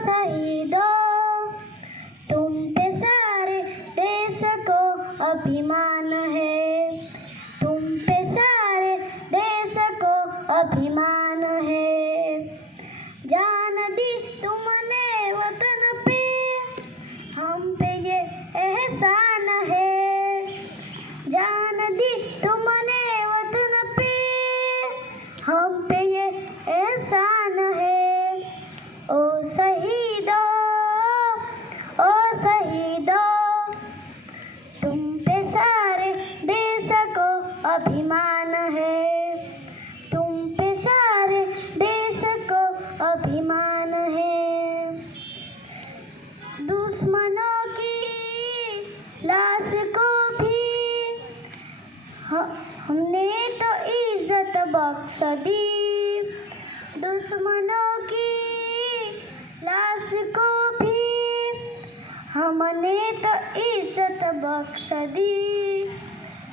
शहीदों, तुम पे सारे देश को अभिमान है। तुम पे सारे देश को अभिमान है। जान दी तुमने वतन पे, हम पे ये एहसान है। जान दी तुमने वतन पे, हम पे ये एहसान है। ओ शहीदों, ओ शहीदों, तुम पे सारे देश को अभिमान है। तुम पे सारे देश को अभिमान है। दुश्मनों की लाश को भी हमने तो इज्जत बख्श दी। दुश्मनों की लाश को भी हमने तो इज्जत बख्श दी।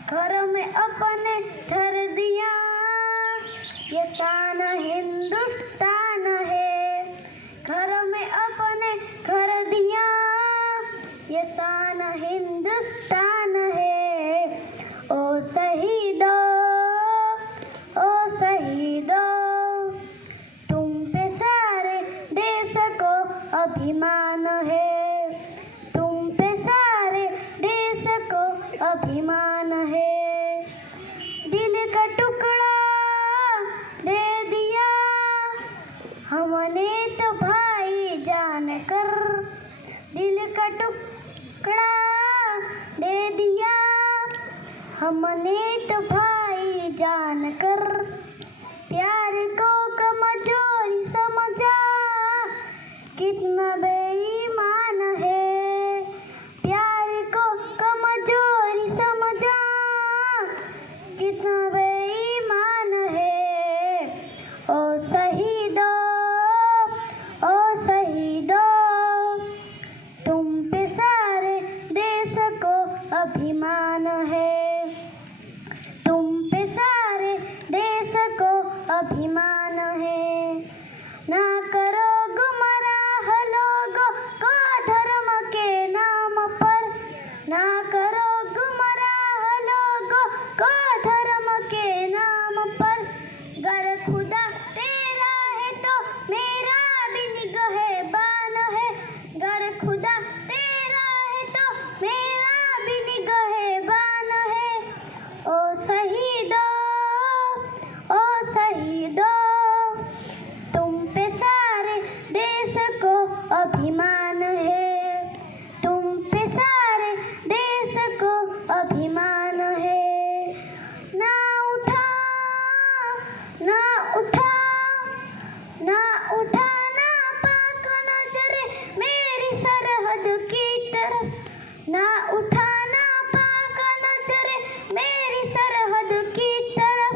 घर में अपने धर दिया, ये शान हिंदुस्तान है। घर में अपने घर दिया, ये शान हिंदुस्तान है। ओ शहीदों, ओ शहीदों, तुम पे सारे देश को अभिमान है। तुम पे सारे देश को अभिमान है। दिल का टुकड़ा दे दिया हमने तो भाई जान कर। दिल का टुकड़ा दे दिया हमने तो भाई जान कर। प्यार को कमजोरी समझा, कितना बेईमान है। प्यार को कमजोरी समझा, कितना बेईमान है। ओ शहीदों, ओ शहीदों, तुम पे सारे देश को अभिमान है। तुम पे सारे देश को अभिमान है। ना करो गुमराह लोगों को धर्म के नाम पर। ना करो गुमराह लोगों को धर्म के नाम पर। गर खुदा तेरा है तो मेरा भी निगहबान है। गर खुदा तेरा है तो मेरा भी निगहबान है। ओ शहीदों, ओ शहीदों, तुम पे सारे देश को अभिमान है। तुम पे सारे देश को अभिमान है। ना उठा, ना उठा, ना उठा ना पाक नजरे मेरी सरहद की तरफ। ना उठा ना पाक नजरे मेरी सरहद की तरफ।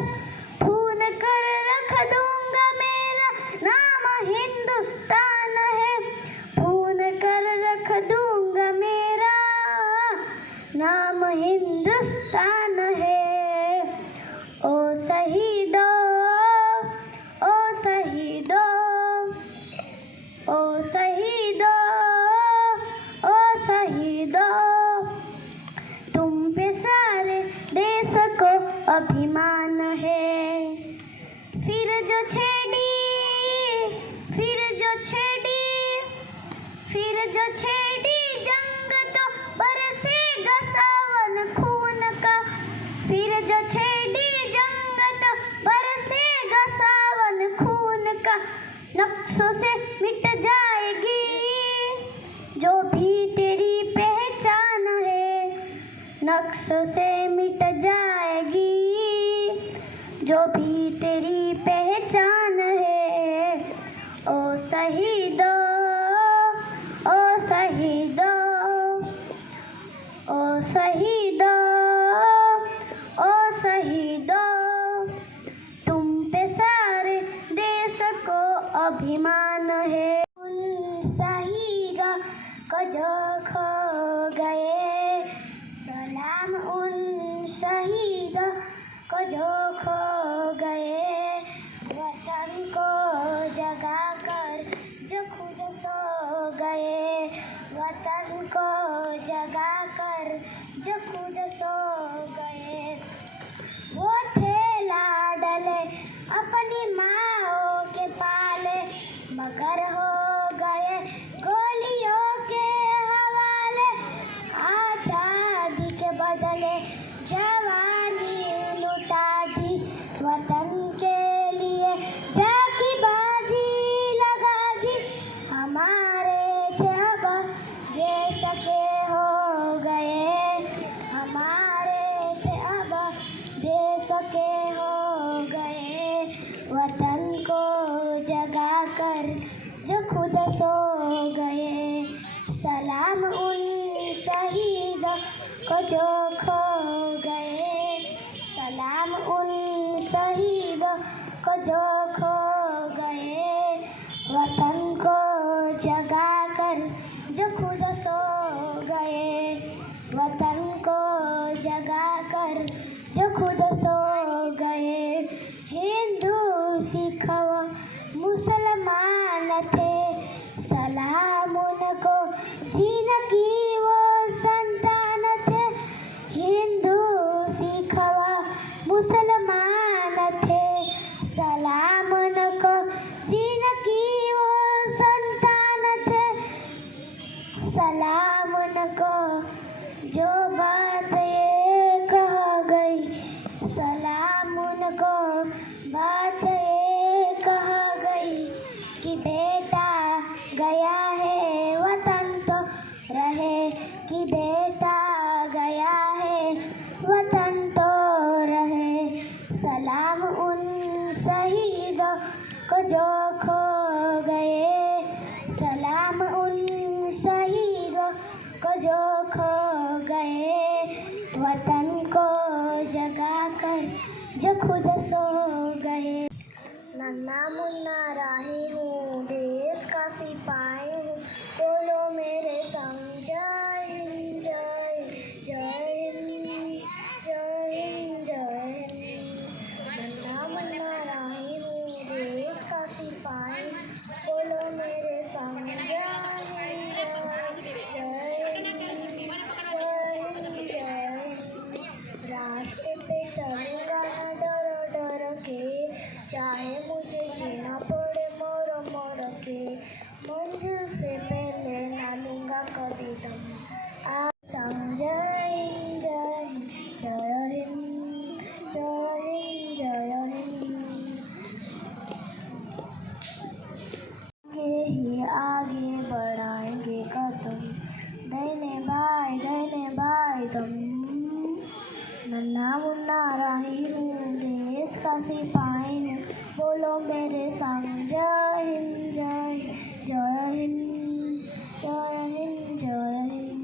खून कर रख दूंगा मेरा नाम हिंदुस्तान है। खून कर रख दूंगा मेरा नाम हिंदुस्तान है। ओ शहीदों, ओ शहीदों, ओ शहीदों, ओ शहीदों, तुम पे सारे देश को अभिमान है। फिर जो छेड़ी, फिर जो छेड़ी, फिर जो छेड़ी जंग तो बरसेगा सावन खून का। फिर जो छेड़ी जंग तो बरसेगा सावन खून का। नक्शों से मिट जाएगी जो भी तेरी पहचान है। नक्शों से मिट जाएगी जो भी तेरी पहचान है। ओ शहीदों, ओ शहीदों, ओ शहीदों, ओ शहीदों, तुम पे सारे देश को अभिमान है। उन शहीदों को जो खो गए, सलाम उन शहीदों को जो खो गए। वतन को जगा कर जो खुद सो वतन को जगा कर जो खुद सो गए। सलाम उन शहीदों को जो खो गए। सलाम उन शहीदों को जो खो गए। वतन को जगा कर जो खुद सो गए। वतन को जगा कर जो खुद सो गए। हिंदू सिख व मुसलमान थे, सलाम उनको जिनकी वो संतान थे। हिंदू सिख व मुसलमान थे, सलाम उनको जिनकी वो संतान थे। सलाम उनको जो बात ये कह गई। सलाम उनको बात ये कह गई कि बेटा गया है वतन तो रहे। कि बेटा गया है वतन तो रहे। सलाम उन शहीदों को जो खो गए। सलाम उन शहीदों को जो खो गए। वतन को जगा कर जो खुद सो गए। नन्हा मुन्ना राही हूँ, देश का सिपाही हूँ, बोलो मेरे संग जय हिंद जय जय हिंद जय हिंद जय हिंद। नन्हा मुन्ना राही हूँ, देश का सिपाही हूँ, बोलो मेरे संग जय हिंद जय हिंद जय हिंद जय हिंद। रास्ते पे चलूंगा न डर डर के, चाहे मुझे जीना पड़े मोर मोर के। मंजिल से पहले ना लूंगा कभी दम। आप संग जय हिंद जय हिंद जय हिंद जय हिंद। आगे ही आगे बढ़ाएंगे कदम, देने भाई तुम। नन्हा मुन्ना राही हूँ, देश का सिपाही हूँ, बोलो मेरे संग जय हिंद जय हिंद जय हिंद जय हिंद।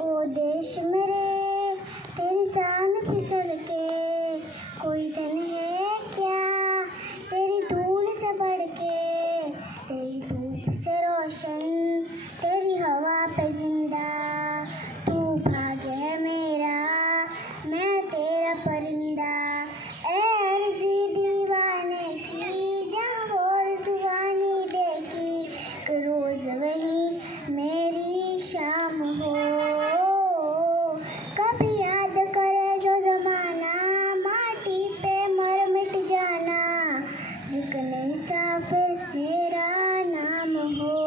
ओ देश मेरे तेरी शान फिसल के, कोई धन है क्या तेरी धूल से बढ़ के। तेरी धूप से रोशन, तेरी हवा पे जिंदा, तू भाग्य है मेरा, मैं तेरा परिंदा। ए अर्जी दीवाने की जहाँ और जुबानी देखी, कि रोज वही मेरी शाम हो। कभी याद करे जो जमाना, माटी पे मर मिट जाना, जिक्र मुसाफिर मेरा नाम हो।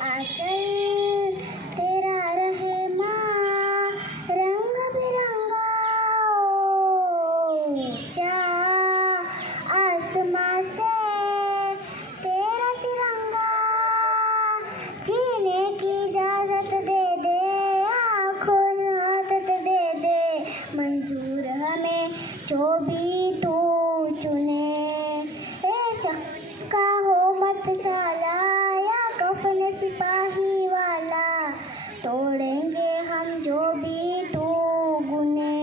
आंचल तेरा रहे माँ रंग बिरंगा, ऊंचा आसमां से तेरा तिरंगा। जीने की इजाजत दे दे, आँखों में आदत दे दे, मंजूर हमें जो भी तू चुने। शक्का हो मतशाला या कफन सिपाही वाला, तोड़ेंगे हम जो भी तू गुने।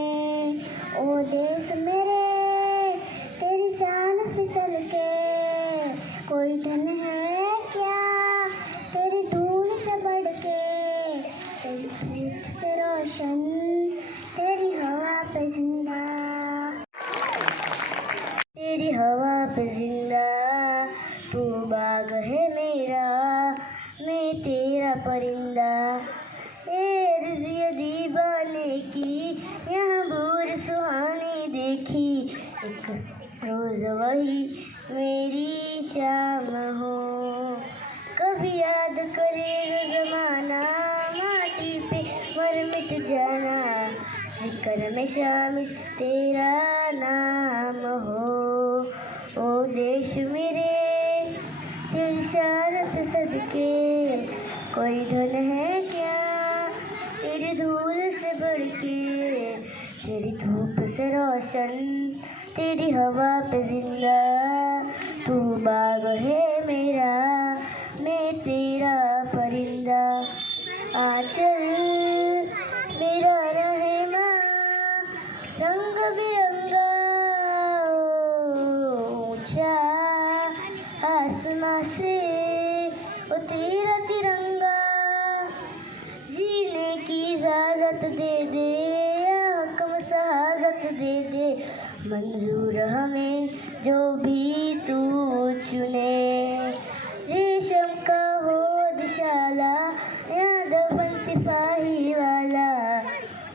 ओ देश मेरे तेरी शान फिसल के, कोई धन है क्या तेरी धूल से बढ़ के। तेरी धूप से रोशन, तेरी हवा पे जिंदा, तेरी हवा पे जिंदा। तू बाग है मेरा, मैं तेरा परिंदा। दीवाने की यहाँ बूर सुहानी देखी, एक रोज वही मेरी शाम हो। कभी याद करेगा जमाना, माटी पे मर मिट जाना, कर में शामिल तेरा नाम हो। ओ देश मेरे तेरी शान पे सदके कोई धन है क्या तेरी धूल से बढ़ के, तेरी धूप से रोशन तेरी हवा पे जिंदा, तू बाग है मेरा मैं तेरा परिंदा। आंचल मेरा रहमा रंग बिरंगा, ऊंचा आसमां से ओ तेरा तिरंगा, जीने की इजाजत दे दे या हुक्म सहाजत दे दे, मंजूर हमें जो भी तू चुने। रेशम का हो दिशाला या दबन सिपाही वाला,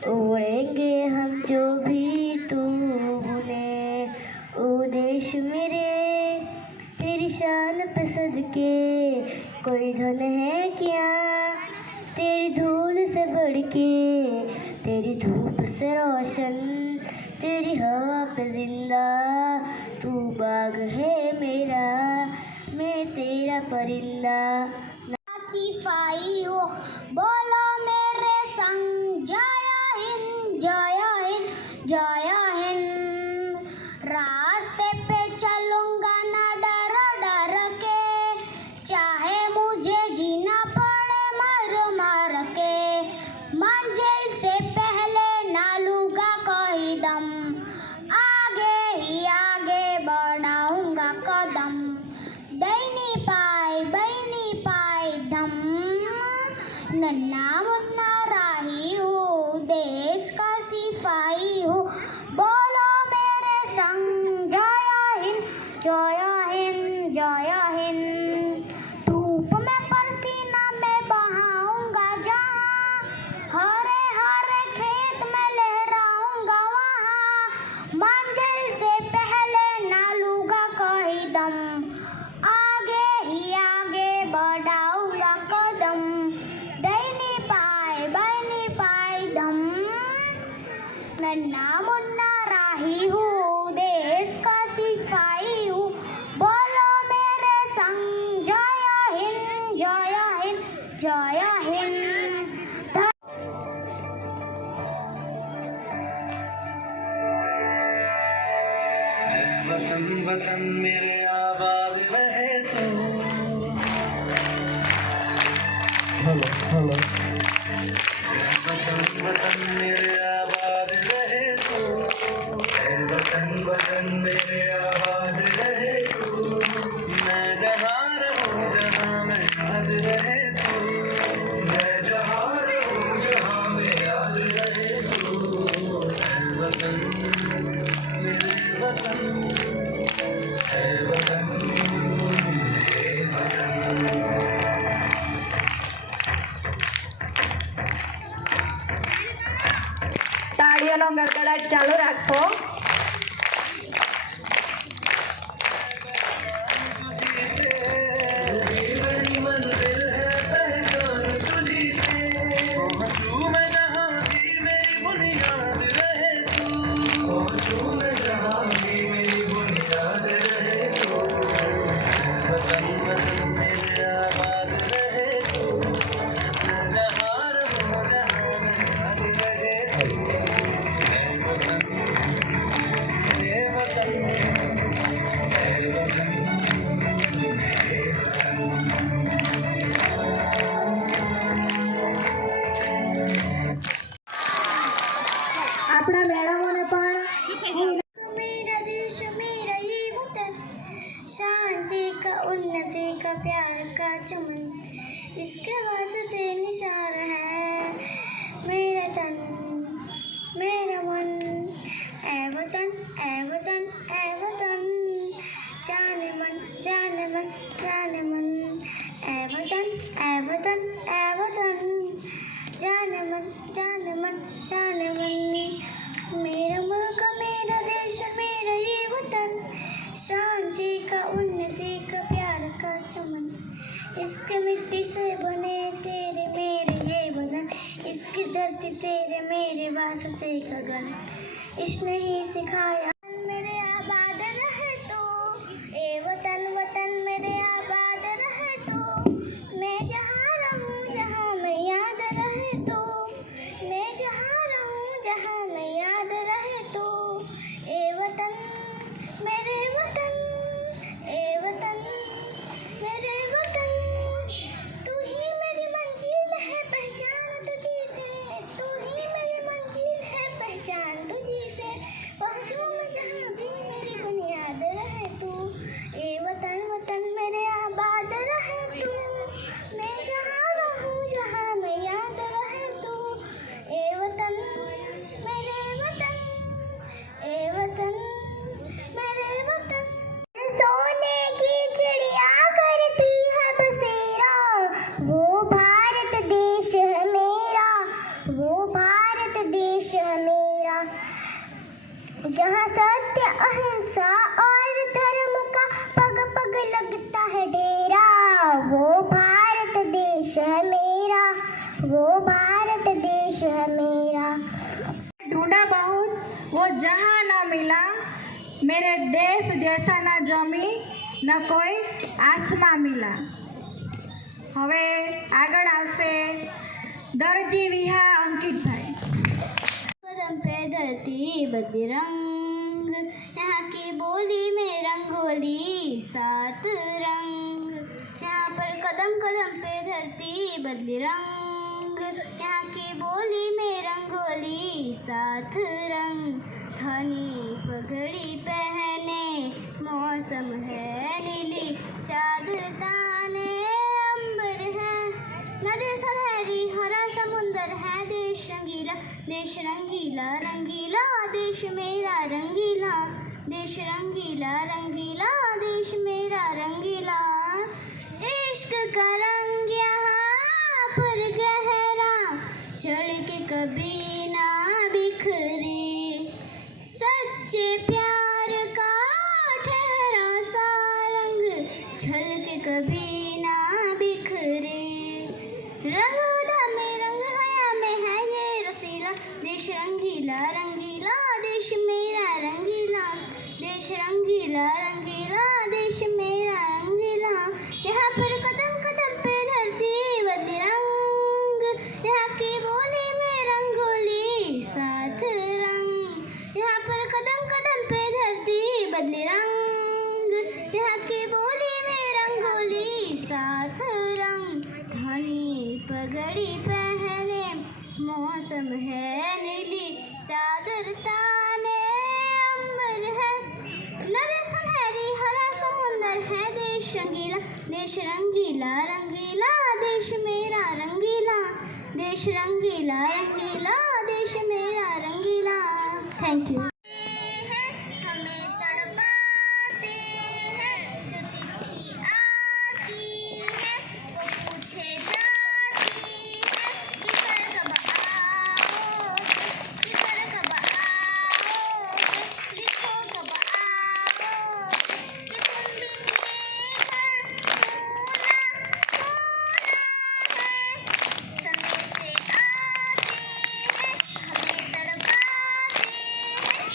उड़ेंगे हम जो भी तू बुने। ओ देश मेरे तेरी शान पे सदके कोई धन है क्या तेरी धूल से बढ़ के, तेरी धूप से रोशन तेरी हवा पे जिंदा, तू बाग है मेरा मैं तेरा परिंदा। सिपाही हो बोलो मेरे संग जय हिंद जय हिंद जय हिंद। रास्ते पे चलूंगा ना डर डर के, चाहे मुझे जीना पड़े मर मर के, मंजिल से पहले ना लूंगा कोई दम, आगे ही आगे बढ़ाऊंगा कदम, दैनी पाए दम। नन्ना मुन्ना राही हूँ देश का सिपाही हूँ, बोलो मेरे संग जय हिंद जय हिंद जय हिंद। धूप में पसीना में बहाऊंगा जहाँ, हरे हरे खेत में लहराऊंगा वहाँ, मंजिल से पहले ना लूंगा कोई दम, आगे ही आगे बढ़ाऊंगा कदम, दैनी पाए दम। नन्ना मुन्ना राही हूँ देश का सिपाही हूँ, बोलो मेरे संग जय हिंद जय हिंद जय हिंद। वतन वतन मेरे आबाद रहे तू, हेलो वतन वतन मेरे आबाद रहे तू, वतन वतन मेरे आबाद रहे तू, मैं जहाँ रहूँ जहाँ मैं याद रहे तू, मैं जहाँ रहूँ जहाँ मैं याद रहे तू। वतन मेरे वतन है वतन मेरे वतन। તાળીઓનો ગડગડાટ ચાલુ રાખશો। मेरी मंजिल है पहचान तुझी से, पहुँचूं मैं जहाँ भी मेरी बुनियाद रहे तू, पहुँचूं मैं जहाँ भी मेरी बुनियाद रहे तू। वतन वतन मेरे आबाद रहे तू, मैं जहाँ रहूँ जहाँ मैं याद रहे तू। वतन मेरे वतन मेरे वतन। આપણા મેડમોને પણ मेरा देश मेरा ये वतन, शांति का उन्नति का प्यार का चमन, इसके वास्ते निसार है मेरा तन मेरा मन। ए वतन ए वतन ए वतन, जाने मन जाने मन जाने मन। ए वतन ए वतन ए वतन, जाने मन जाने मन जाने मन। मेरा मुल्क मेरा देश मेरा ये वतन, शांति का उन्नति का प्यार का चमन, इसके मिट्टी से बने तेरे मेरे ये वतन, इसकी धरती तेरे मेरे वास वास्ते गगन इसने ही सिखाया। मेरे आबाद रहे तो ए वतन वतन मेरे आबाद रहे तो मैं जहाँ रहूँ जहाँ मैं याद रहे तो मैं जहाँ रहूँ जहाँ मैं याद रहे तो ए वतन मेरे वतन ए वतन मेरे वतन तू ही मेरी मंजिल है पहचान तुझी से तू ही मेरी मंजिल है पहचान तुझी से पहुँचूँ मैं जहाँ भी मेरी बुनियाद रहे तू ए वतन वतन मेरे आबाद रहे तू मैं जहाँ रहूँ जहाँ मैं याद रहे तू ए वतन मेरे वतन ए वतन मेरे वतन। सोने की चिड़िया करती है बसेरा वो भारत देश है मेरा वो भारत देश है मेरा जहाँ सत्य अहिंसा और धर्म का पग पग लगता है डेरा वो भारत देश है मेरा वो भारत देश है मेरा। ढूंढा बहुत वो जहाँ ना मिला मेरे देश जैसा ना जमी न કોઈ આસમા મિલા। હવે આગળ આવશે દરજી વિહા અંકિતભાઈ। कदम पे धरती बदरंग यहाँ की बोली में रंगोली सात रंग यहाँ पर कदम कदम पे धरती बदली रंग यहाँ की बोली में रंगोली सात रंग धनी पगड़ी पहने मौसम है नीली चादर ताने अंबर है नदी सुनहरी हरा समुंदर है देश रंगीला रंगीला देश मेरा रंगीला देश रंगीला रंगीला देश मेरा रंगीला इश्क का रंग यहाँ पर गहरा चढ़ के कभी ना बिखरे सच्चे प्यार का ठहरा सा रंग छल के कभी ना बिखरे रंग उदा में रंग हया में है ये रसीला देश रंगीला रंगीला देश मेरा रंगीला देश रंगीला रंगीला देश मेरा रंगीला यहाँ पर कदम कदम पे धरती बदली रंग यहाँ की बोली में रंगोली सात रंग यहाँ पर कदम कदम पे धरती बदली रंग यहाँ की बोली में रंगोली सात रंग धनी पगड़ी पहने मौसम है नीली चादर ताने अंबर है नदी सुनहरी हरा समुंदर है देश रंगीला रंगीला देश मेरा रंगीला देश रंगीला रंगीला देश मेरा रंगीला। Thank you. हमें तड़पाते हैं जो चिट्ठी आती है वो पूछे जाती है कि सर कब आओगे कि सर कब आओगे लिखो कब आओगे कि तुम भी मेरे घर सोना सोना है संदेशे आते हैं हमें तड़पाते हैं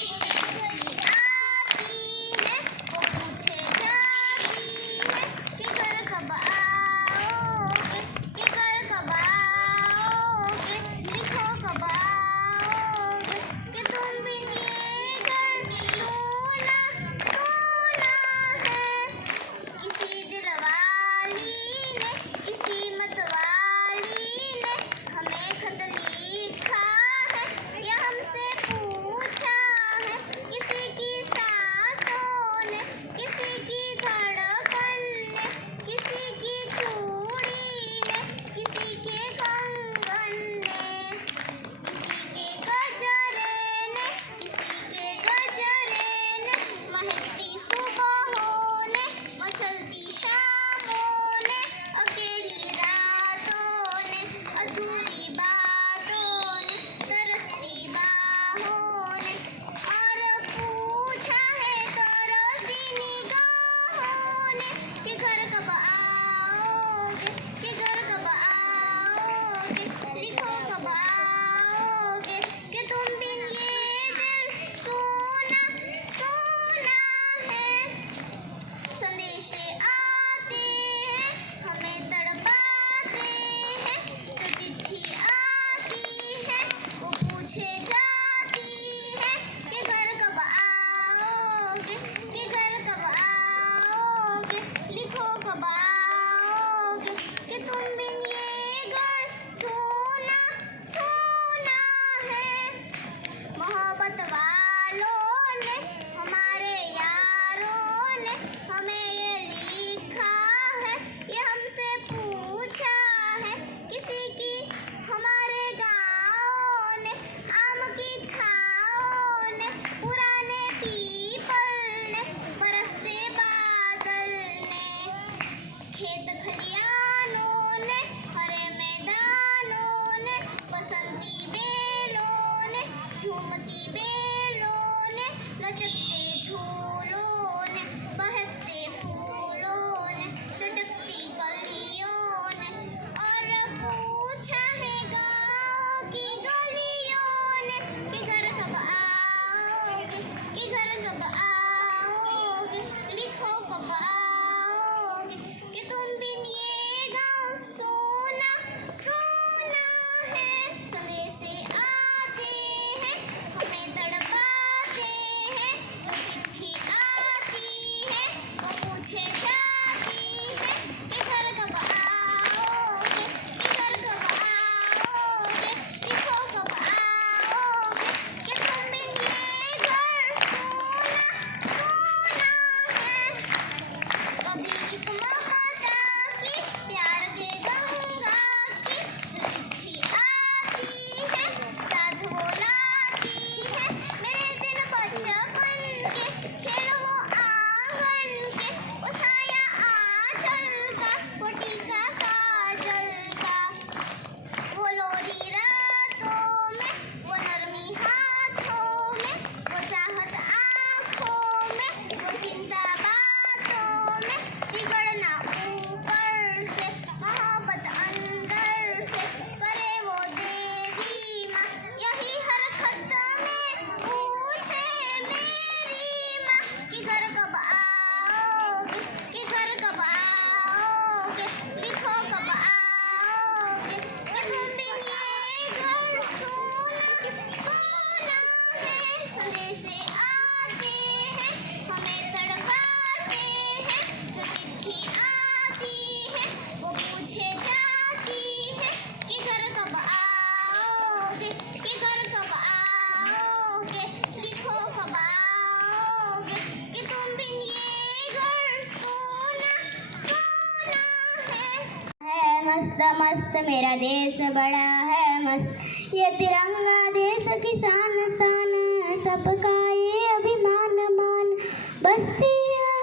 मेरा देश बड़ा है मस्त। ये तिरंगा देश की शान शान है, सबका ये अभिमान मान। बस्ती है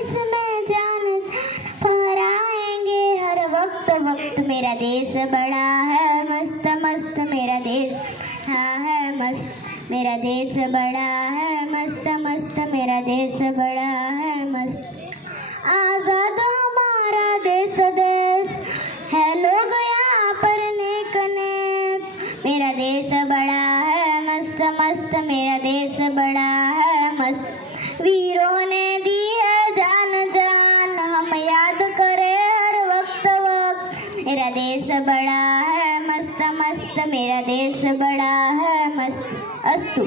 इसमें जान फहराएंगे हर वक्त वक्त। मेरा देश बड़ा है मस्त मस्त, मेरा देश बड़ा है मस्त। मेरा देश बड़ा है मस्त मस्त, मेरा देश बड़ा है मस्त। आजाद हमारा देश देश है लोग यहाँ पर नेक नेक। मेरा देश बड़ा है मस्त मस्त, मेरा देश बड़ा है मस्त। वीरों ने दी है जान जान, हम याद करें हर वक्त वक्त। मेरा देश बड़ा है मस्त मस्त, मेरा देश बड़ा है मस्त। अस्तु।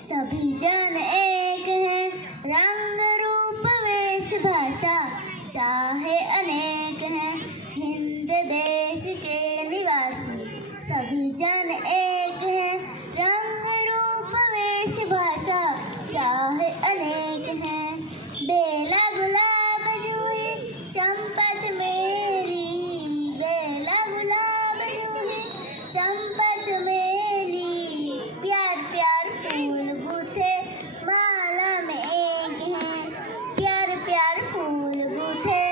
सभी जन एक हैं, रंग रूप वेश भाषा चाहे अनेक हैं, हिंद देश के निवासी। सभी जन एक हैं, रंग रूप वेश भाषा चाहे अनेक हैं। बेला गुलाब जूही चंपा चमेली, बेला गुलाब जूही चंपा चमेली। प्यार प्यार फूल गूथे माला में एक हैं, प्यार प्यार फूल गूथे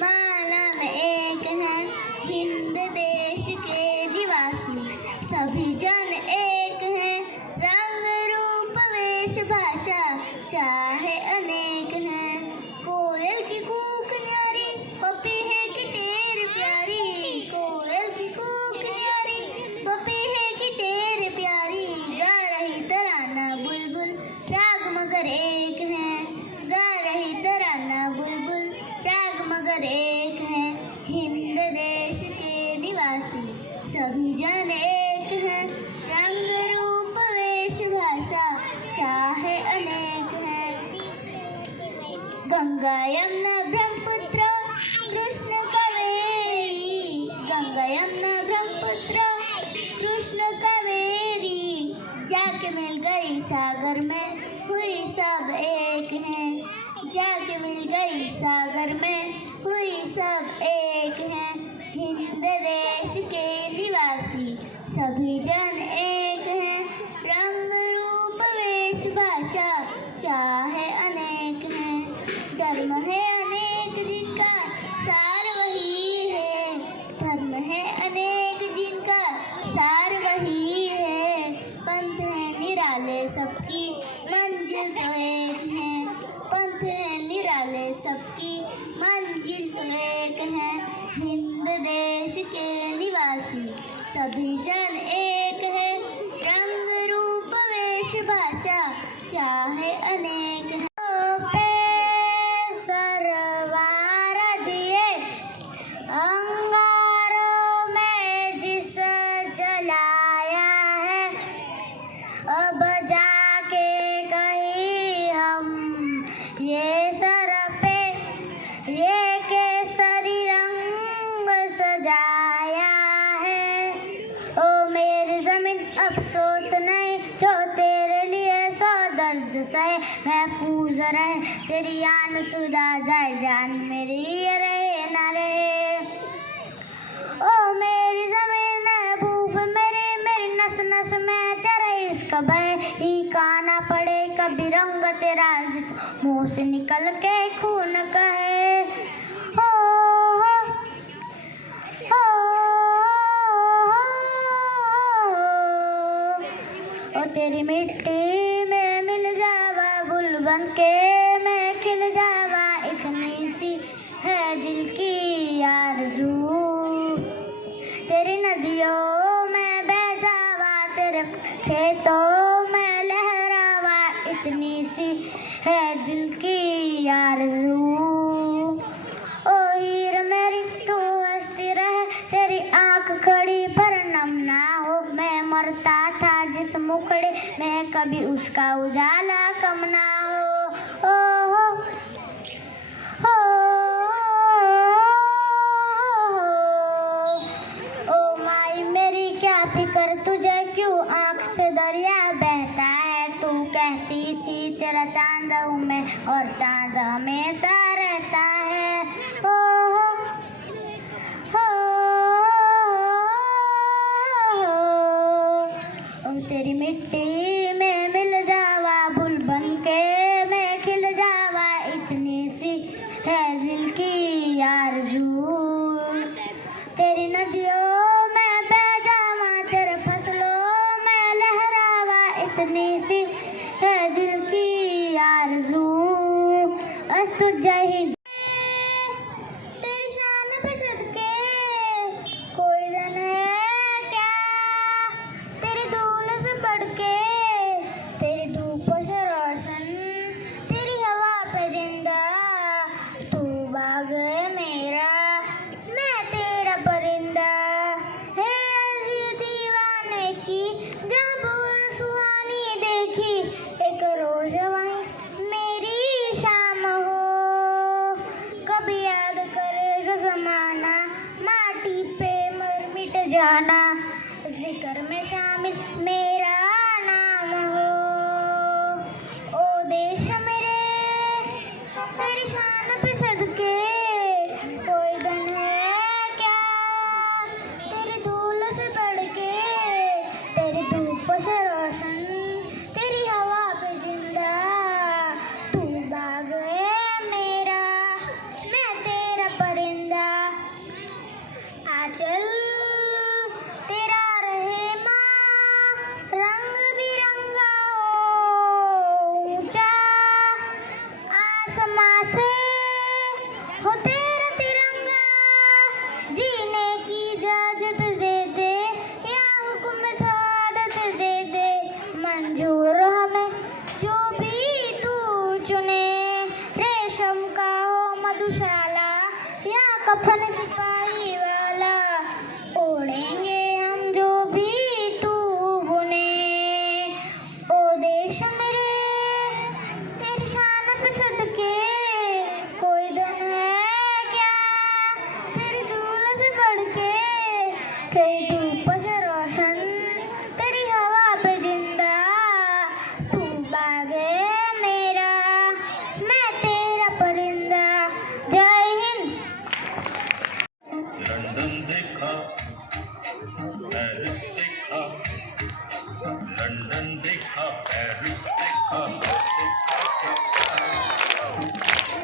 माला में एक हैं, हिंद देश के निवासी। सभी जन एक हैं, रंग रूप वेश भाषा चाहे अनेक हैं। कोयल की कूक न्यारी, पपीहे की टेर प्यारी। कोयल की कूक न्यारी, पपीहे की टेर प्यारी। गा रही तराना बुलबुल राग मगर एक हैं, गा रही तराना बुलबुल राग मगर एक हैं, हिंद देश के निवासी। सभी जन एक हैं, रंग रूप वेश भाषा चाहे अनेक हैं। गंगा यमुना ब्रह्मपुत्र कृष्ण कावेरी, गंगा यमुना ब्रह्मपुत्र कृष्ण कावेरी। जाके मिल गई सागर में हुई सब एक हैं, जाके मिल गई सागर में हुई सब एक हैं, हिंद देश के निवासी। सभी जन एक हैं, रंग रूप वेश भाषा चाहे अनेक हैं। धर्म है अनेक जिनका सार वही है, धर्म है अनेक जिनका सार वही है। पंथ है निराले सबकी मंजिल तो एक है, पंथ है निराले सबकी मंजिल तो एक है, हिंद देश के निवासी। सभी जन एक है, रंग रूप वेश भाषा चाहे अनेक है। सरवार दिए अंगारों में जिस जलाया है, अब जाके कहीं हम ये सर पे ये केसरी रंग सजाया है। ओ मेरी जमीन अफसोस नहीं जो तेरे लिए सौ दर्द सहे, महफूज रहे तेरी आन सुधा जाए जान मेरी ये रहे ना रहे। ओ मेरी जमीन महबूब मेरी मेरी नस नस में तेरे इश्क बहे, ही काना पड़े कभी रंग तेरा जिस मुंह से निकल के खून कहे। हो ओ तेरी मिट्टी में मिल जावा गुल बन के मैं खिल जावा, इतनी सी है दिल की आरज़ू। तेरी नदियों में बह जावा, तेरे खेतों में लहरावा, इतनी सी है दिल की आरज़ू। ओ हीर मेरी तू हंसती रहे, तेरी आँख खड़ी पर नम ना हो। मैं मरता था जिस मुखड़े में कभी उसका उजाला कम ना हो। ओ माई मेरी क्या फिक्र तुझे क्यों आँख से दरिया बहता है। तू कहती थी तेरा चांद हूँ मैं और चांद हमेशा रहता है। हो तेरी मिट्टी में मिल जावा, फूल बन के मैं खिल जावा, इतनी सी है दिल की आरज़ू। तेरी नदियों में बह जावा, तेरे फसलों में लहरावा, इतनी सी है दिल की आरज़ू। अस्तु जय हिंद। तेरी शान पे सदके कोई धन है क्या, तेरे धूल से बढ़ के, तेरी धूप से रोशन, तेरी हवा पे जिंदा, तू बाग है मेरा, मैं तेरा परिंदा। है अर्ज़ी दीवाने की जहाँ भोर सुहानी देखी, एक रोज वहीं मेरी शाम हो। कभी याद करे जो ज़माना, माटी पे मर मिट जाना, जिक्र में शामिल मेरा नाम हो। ओ देश मेरे तेरी शान पे सदके कोई धन है क्या, तेरी धूल से बढ़ के, तेरी धूप से रोशन, तेरी हवा पे जिंदा, तू बाग है मेरा, मैं तेरा परिंदा। आंचल तेरा रहे माँ, रंग बिरंगा हो ऊंचा, आसमां से हो तेरा तिरंगा, जीने की इजाजत दे दे या हुक्म शहादत दे दे, मंजूर हमें जो भी तू चुने, रेशम का हो मधुशाला या कफन सिपाही वाला, ओढ़ेंगे हम जो भी तू बुने। ओ देश मेरे तेरी शान पे सदके कोई धन है क्या, तेरी धूल से बढ़ के, तेरी धूप से रोशन, तेरी हवा पे जिंदा, तू बाग है मेरा, मैं तेरा परिंदा। जय हिंद। लंदन देखा, पेरिस देखा, लंदन देखा, पेरिस देखा,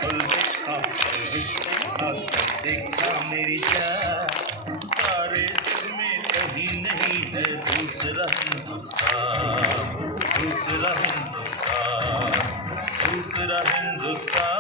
पल देखा, पेरिस देखा, सब देखा मेरी जान, सारे जग में कहीं नहीं है दूसरा हिंदुस्तान, दूसरा हिंदुस्तान, दूसरा हिंदुस्तान।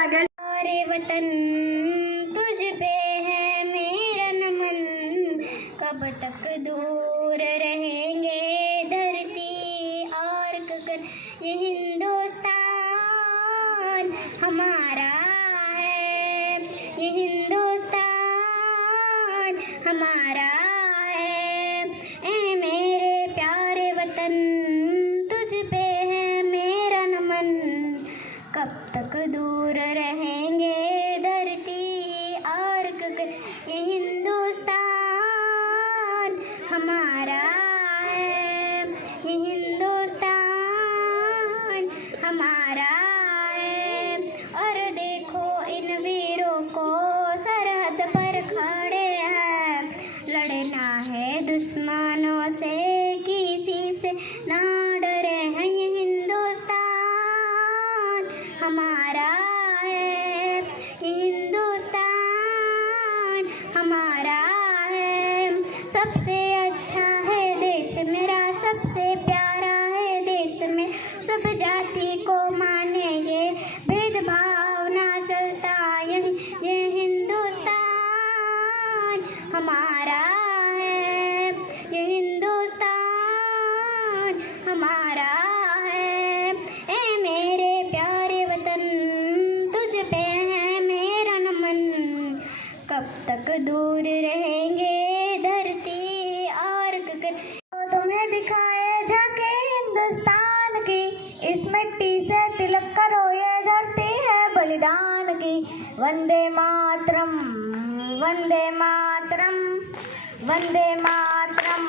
लागेल। अरे वतन तुझ पे है मेरा नमन, कब तक दूर रहेंगे धरती और गगन, ये हिंदुस्तान हमारा है, ये हिंदुस्तान हमारा है। ऐ मेरे प्यारे वतन तुझ पे है मेरा नमन, कब तक दूर रहेंगे धरती और गगन, ये हिंदुस्तान हमारा है, ये हिंदुस्तान हमारा है। और देखो इन वीरों को सरहद पर खड़े हैं, लड़ना है दुश्मनों से किसी से ना डरे हैं, ये हिंदुस्तान हमारा है, ये हिंदुस्तान हमारा है। सबसे अच्छा है देश मेरा, सबसे प्यारा है देश में, सब जाति को माने ये भेदभाव ना चलता यही, ये हिंदुस्तान हमारा है, ये हिंदुस्तान हमारा है। ऐ मेरे प्यारे वतन तुझ पे है मेरा नमन, कब तक दूर रहेंगे धरती और गगन। तुम्हें दिखाए झांके हिंदुस्तान की, इस मिट्टी से तिलक करो ये धरती है बलिदान की। वंदे मातरम, वंदे मातरम, वंदे मातरम,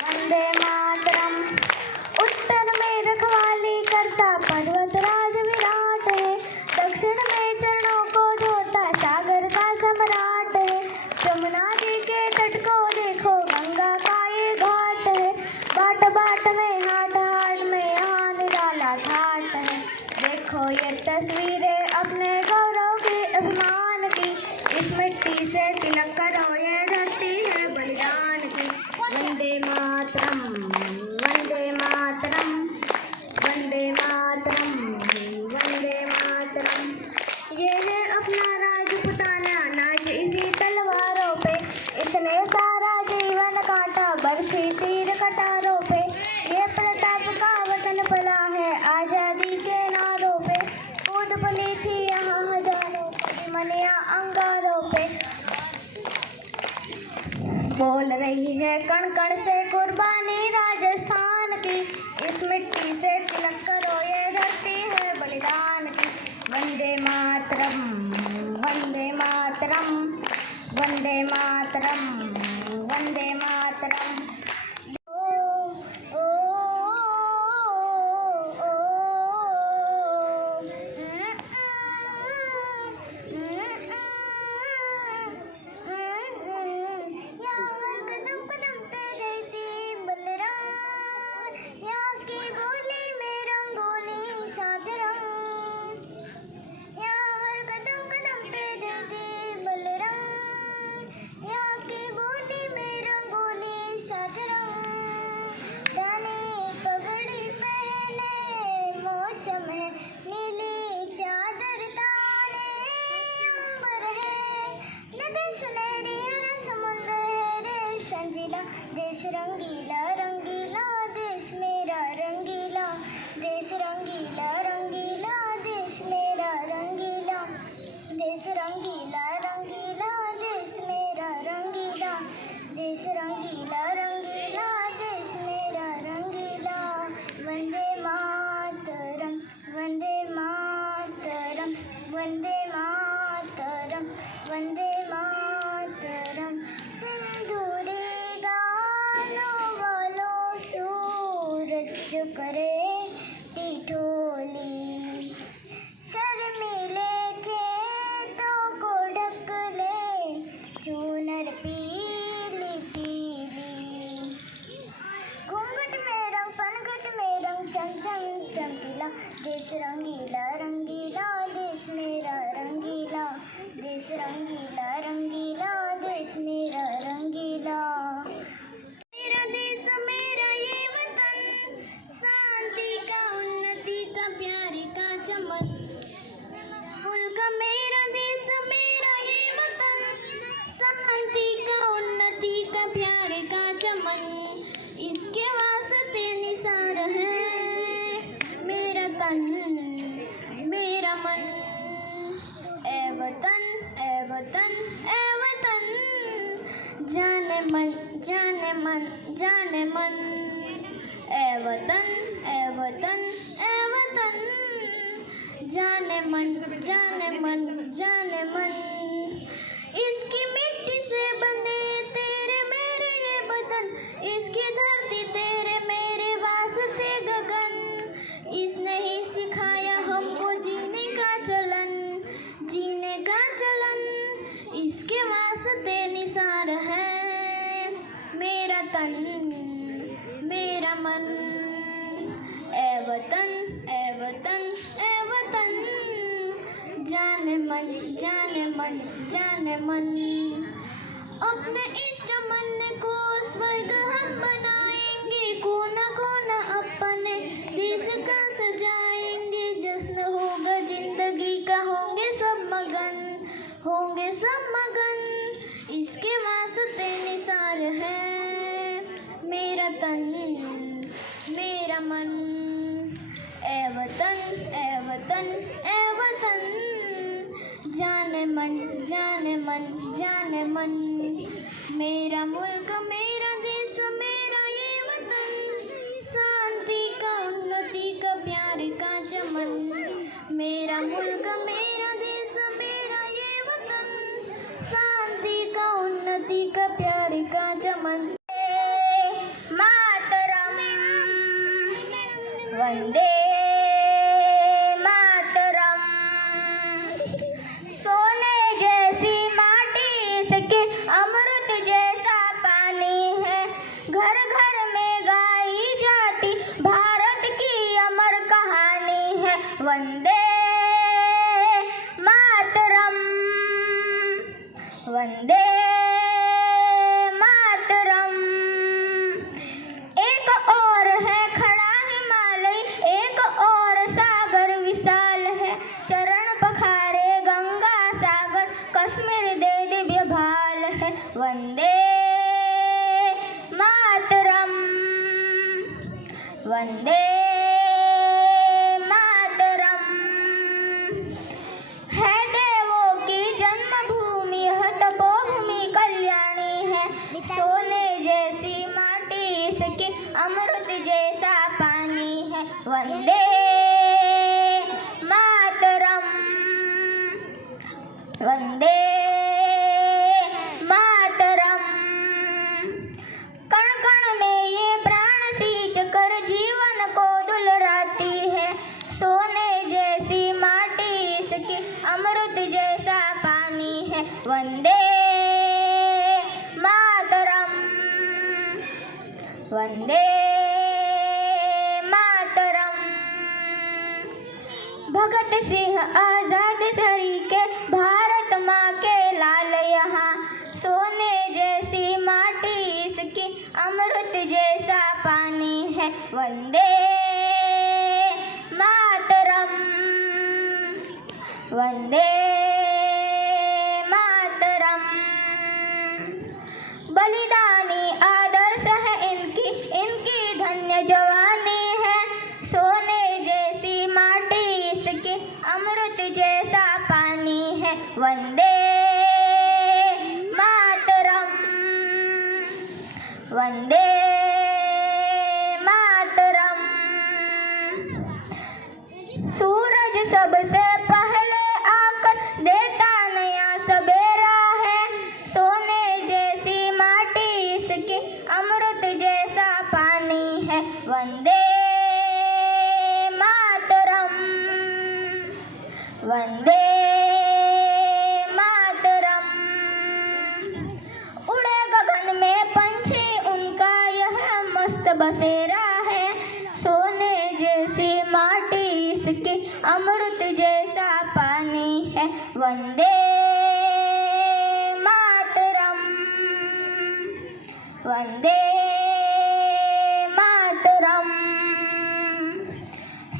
वंदे मातरम। उत्तर में रखवाली करता पर्वतराज विराट है, दक्षिण में चरणों को धोता सागर का सम्राट है। जमुना जी के तट को देखो गंगा का ये घाट है, बाट बाट में हाट हाट में यहाँ निराला ठाट है। देखो ये तस्वीरें अपने गौरव के अभिमान की, इस मिट्टी से तिलक करो ये धरती है बलिदान की। वंदे मातरम, वंदे मातरम, वंदे मातरम, वंदे मातरम। ये है अपना राजपुताना नाच इसी तलवारों पे, इसने सारा जीवन काटा बरछी तीर कटारों पे। ये प्रताप का वतन पला है आजादी के नारों पे, कूद पली थी यहाँ हजारों की मनिया अंगारों पे। बोल रही है कण कण से कुर्बानी राजस्थान की, इस मिट्टी से तिलक करो ये धरती है बलिदान की। वंदे मातरम, वंदे मातरम, वंदे मातरम, वंदे मातरम। देश रंगीला रंगीला देश मेरा रंगीला, देश रंगीला रंगीला देश मेरा रंगीला, देश रंगीला रंगीला देश मेरा रंगीला, देश रंगीला रंगीला देश मेरा रंगीला। वंदे मातरम, वंदे मातरम, वंदे मातरम, वंदे मातरम। सिंदूरी जो करे टिठोली, शर्मीले खेतों को ढक ले चूनर पीली पीली। घूंघट में रंग पनघट में रंग चमचम चमकीला, देश रंगीला रंगीला देश मेरा रंगीला, देश रंगीला मन, इसके वास्ते निसार है मेरा तन मेरा मन। ए वतन ए वतन ए वतन, जाने मन जाने मन जाने मन। ए वतन ए वतन ए वतन, जाने मन जाने मन जाने मन। इसकी मिट्टी से बने तेरे मेरे ये बदन, इसकी धरती तेरे मेरे वास्ते गगन। इसने ही सिखाया हमको जीने का चलन, जीने का चलन। इसके वास्ते निसार है मेरा तन मेरा मन। ए वतन ए वतन ए वतन, जाने मन जाने मन जाने मन। अपने इस चमन को स्वर्ग हम बनाएंगे, कोना कोना अपने देश का सजाएंगे। जश्न होगा जिंदगी का, होंगे सब मगन होंगे सब मगन। इसके वास्ते निसार है मेरा तन मेरा मन। ए वतन ए वतन ए वतन, जाने मन जाने मन जाने मन। मेरा मुल्क मेरा देश मेरा ये वतन, शांति का उन्नति का प्यार का चमन। मेरा मुल्क मेरा देश मेरा ये वतन, शांति का उन्नति का प्यार का चमन। मातरम वंदे मातरम। सोने जैसी माटी इसके अमृत जैसा पानी है, घर घर में गाई जाती भारत की अमर कहानी है। वंदे मातरम वंदे मातरम। एक और है खड़ा हिमालय, एक और सागर विशाल है। चरण पखारे गंगा सागर, कश्मीर दे दिव्य भाल है। वंदे मातरम वंदे मातरम। है देवों की जन्मभूमि, है तपोभूमि कल्याणी है। सोने जैसी माटी इसकी अमृत जैसा पानी है। वंदे मातरम वंदे मातरम। कण कण में ये प्राण सींच कर जीवन को दुलराती है। सोने जैसी माटी इसकी अमृत जैसा पानी है। वंदे मातरम वंदे मातरम। भगत सिंह आजाद सरीखे भारत माँ के लाल यहाँ, सोने जैसी माटी इसकी अमृत जैसा पानी है। वंदे मातरम वंदे मातरम। बलिदानी आदर्श है इनकी, इनकी धन्य जवानी है। सोने जैसी माटी इसकी अमृत जैसा पानी है। वंदे मातरम वंदे मातरम। सूरज सबसे पहले आकर देता नया सवेरा है। सोने जैसी माटी इसकी अमृत जैसा पानी है। वंदे मातरम वंदे मातरम। उड़े गगन में पंछी उनका यह मस्त बसेरा है। सोने जैसी माटी इसकी अमृत जैसा पानी है। वंदे मातरम वंदे मातरम।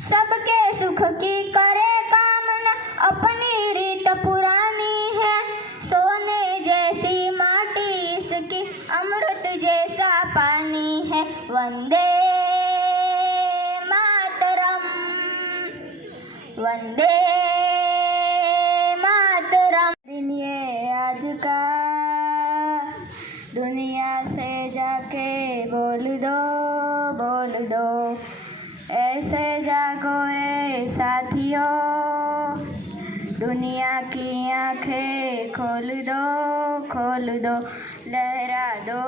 सबके सुख की करे कामना, अपनी रीत पुरानी है। सोने जैसी माटी इसकी अमृत जैसा पानी वंदे मातरम, वंदे मातरम। दिन ये आज का दुनिया से जाके बोल दो, बोल दो। ऐसे जागो रे साथियों, दुनिया की आंखें खोल दो, खोल दो। लहरा दो,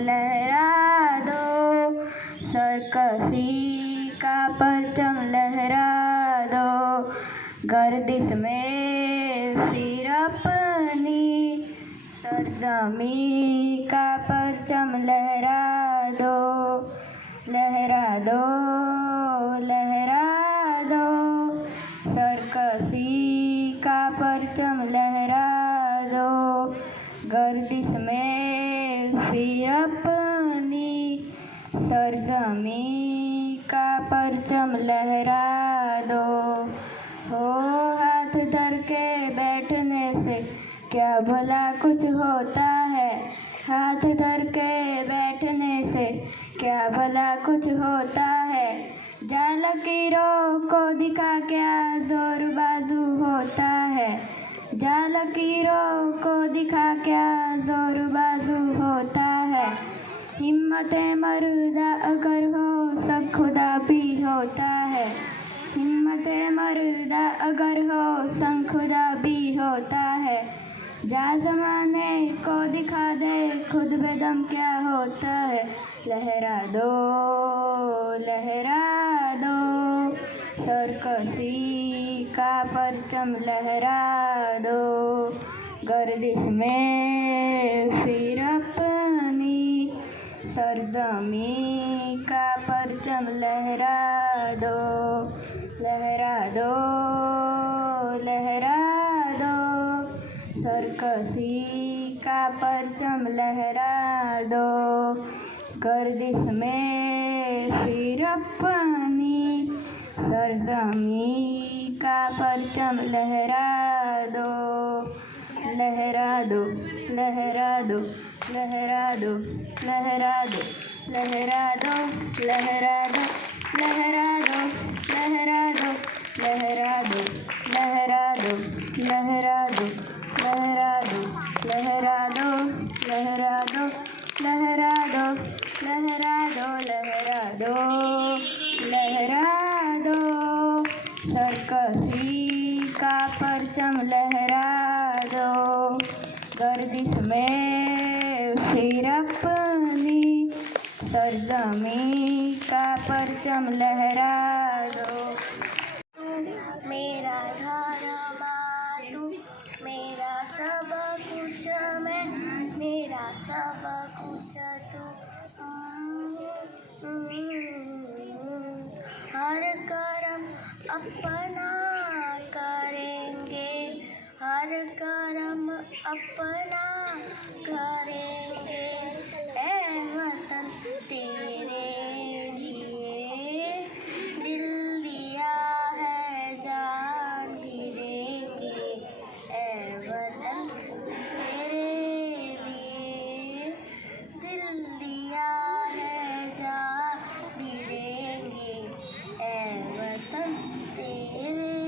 लहरा दो, सरकशी का परचम लहरा दो। गर्दिश में फिर अपनी सरजमी का परचम लहरा दो, लहरा दो, लहरा दो। सरकशी का परचम लहरा दो। गर्दिश में फिर अपनी सरजमी का परचम लहरा दो। हो हाथ धर के बैठने से क्या भला कुछ होता है, हाथ धर के बैठने से क्या भला कुछ होता है। जा लकीरों को दिखा क्या जोर बाजू होता है, जा लकीरों को दिखा क्या जोर बाजू होता है। हिम्मत मर्दा अगर हो सब खुदा भी होता है, हिम्मत मर्दा अगर हो संग खुदा भी होता है। जा ज़माने को दिखा दे खुद बेदम क्या होता है। लहरा दो, लहरा दो, सरकशी का परचम लहरा दो। गर्दिश में फिर अपनी सरजमी का परचम लहरा दो, लहरा दो, लहरा दो। सरकशी का परचम लहरा दो। गर्दिश में फिर अपनी सरजमी का परचम लहरा दो, लहरा दो, लहरा दो, लहरा दो, लहरा दो, लहरा दो, लहरा दो, लहरा दो, लहरा दो, लहरा दो, लहरा दो, लहरा दो, लहरा दो, लहरा दो, लहरा दो, लहरा दो, लहरा दो, लहरा दो, लहरा दो। सरकशी का परचम लहरा दो। गर्दिश में फिर अपनी सरजमी का परचम लहरा दो। मेरा धर्मा तू, मेरा सब कुछ मैं, मेरा सब कुछ तू। हर कर्म अपना करेंगे, हर कर्म अपना करेंगे। ऐ वतन तेरे लिए दिल दिया है, जान भी देंगे। ऐ वतन तेरे लिए दिल दिया है, जान भी देंगे। ऐ वतन तेरे लिए।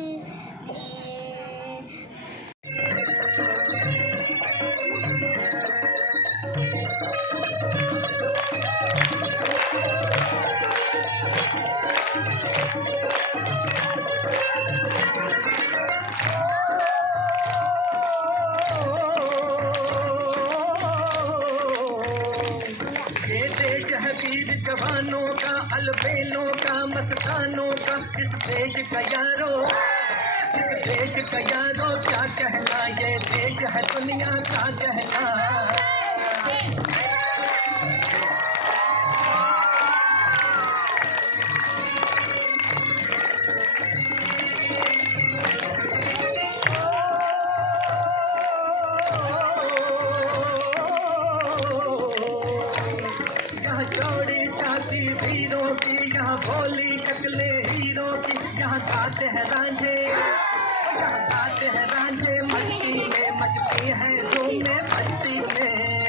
वीर जवानों का, अलबेलों का, मस्तानों का, इस देश का यारो, इस देश का यारो क्या कहना, ये देश है दुनिया का कहना। वीरों की यहाँ भोली शक्ले हीरों की, यहाँ गाते हैं रांझे, यहाँ गाते हैं रांझे। मस्ती में मचती है धूम में भक्ति में।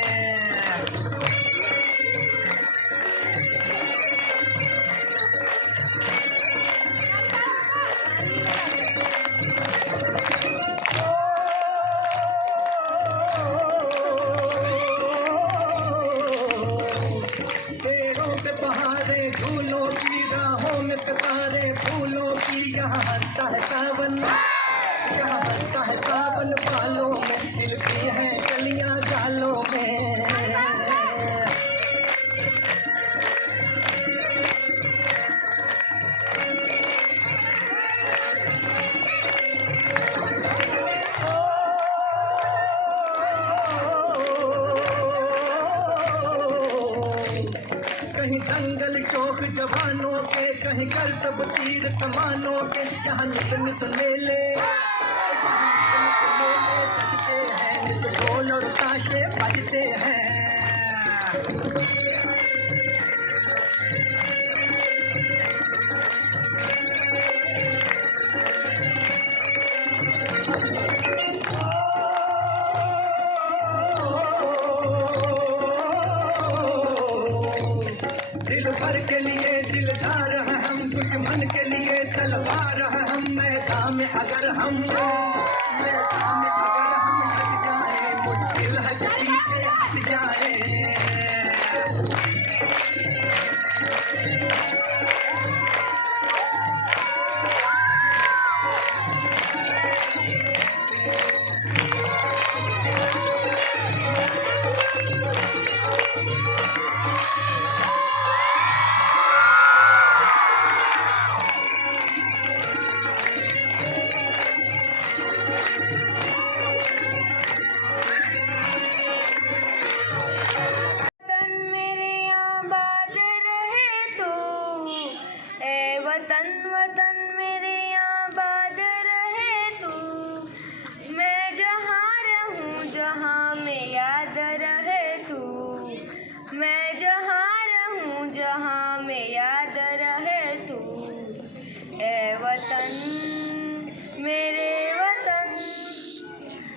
कहीं कर सब तीर कमानों के, यहाँ नित नित मेले बजते हैं, नित ढोल और ताशे बजते हैं। दिल भर के लिए दिलदार हैं हम, दुश्मन के लिए तलवार हैं हम। मैदान में अगर हम लग जाए, मुश्किल है किसी से हट जाए। वतन वतन मेरे आबाद रहे तू, मैं जहाँ रहूँ जहाँ में याद रहे तू, मैं जहाँ रहूँ जहाँ में याद रहे तू। ए वतन मेरे वतन,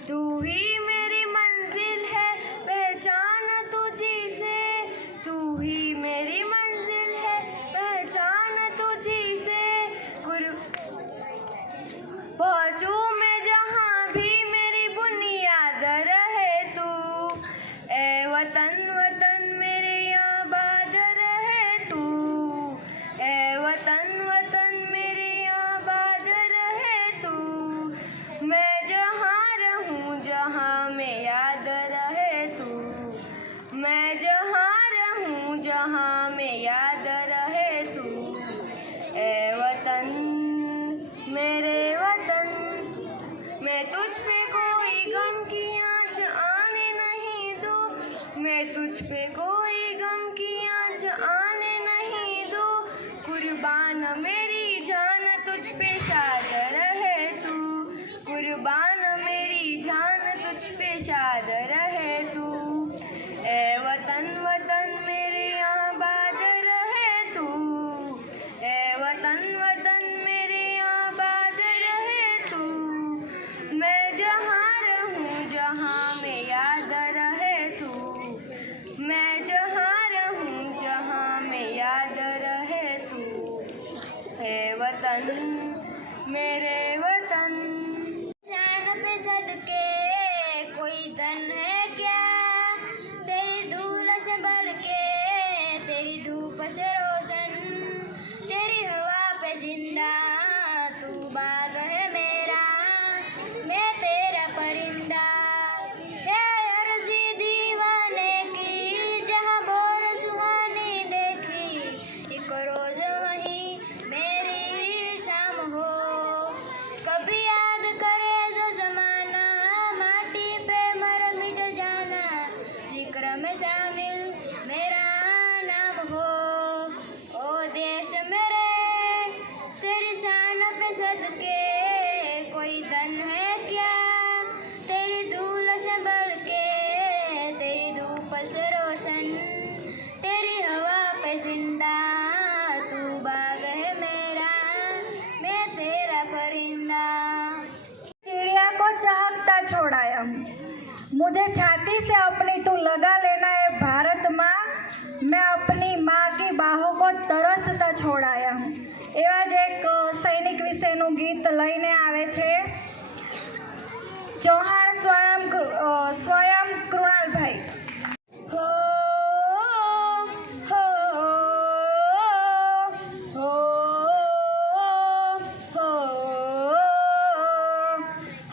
तू ही मेरी मंजिल है, पहचान तुझी से, तू ही मेरी मंजिल है, पहचान तुझी से। पहुँचूँ मैं जहाँ भी मेरी बुनियाद रहे तू। ए वतन वतन मेरे आबाद रहे तू, ए वतन वतन मेरे आबाद रहे तू, मैं जहाँ रहूँ जहाँ में याद रहे तू, मैं जहाँ रहूँ जहाँ में याद रहे तू। ए वतन मेरे वतन, मैं तुझ पे कोई गम की आँच आने नहीं दूँ, मैं तुझ पे कोई गम की आँच आने नहीं दूँ। कुर्बान मेरी जान तुझ पे शाद रहे तू, कुर्बान मेरी जान तुझ पे शाद रहे तू। ए वतन वतन मेरे आबाद रहे तू, ए वतन वतन मेरे आबाद रहे तू, मैं जहाँ रहूँ जहाँ में याद रहे तू, मैं जहाँ रहूँ जहाँ में याद रहे तू। ए वतन मेरे वतन, जान पे सदके कोई धन है क्या, तेरी धूल से बढ़ के, तेरी धूप से रोशन, तेरी हवा पे जिंदा, तू बाग है मेरा, मैं तेरा परिंदा। है अर्जी दीवाने की, जहाँ बोर सुहानी देखी, एक रोज वही मेरी शाम हो। कभी याद करे जो जमाना, माटी पे मर मिट जाना, जिक्र में शामिल मेरा नाम हो। ओ देश मेरे तेरी शान पे सदके कोई धन है क्या, तेरी धूल से बढ़ के, तेरी धूप से रोशन, तेरी हवा पे जिंदा, तू बाग है मेरा, मैं तेरा परिंदा। चिड़िया को चहकता छोड़ाया हूँ, मुझे छाती से अपनी तू लगा लेना है भारत माँ, मैं अपनी माँ की बाहों को तरसता છોડાયા હું। એવા જ એક સૈનિક વિશેનું ગીત લઈને આવે છે ચૌહાણ સ્વયં કૃણાલભાઈ। हो हो हो हो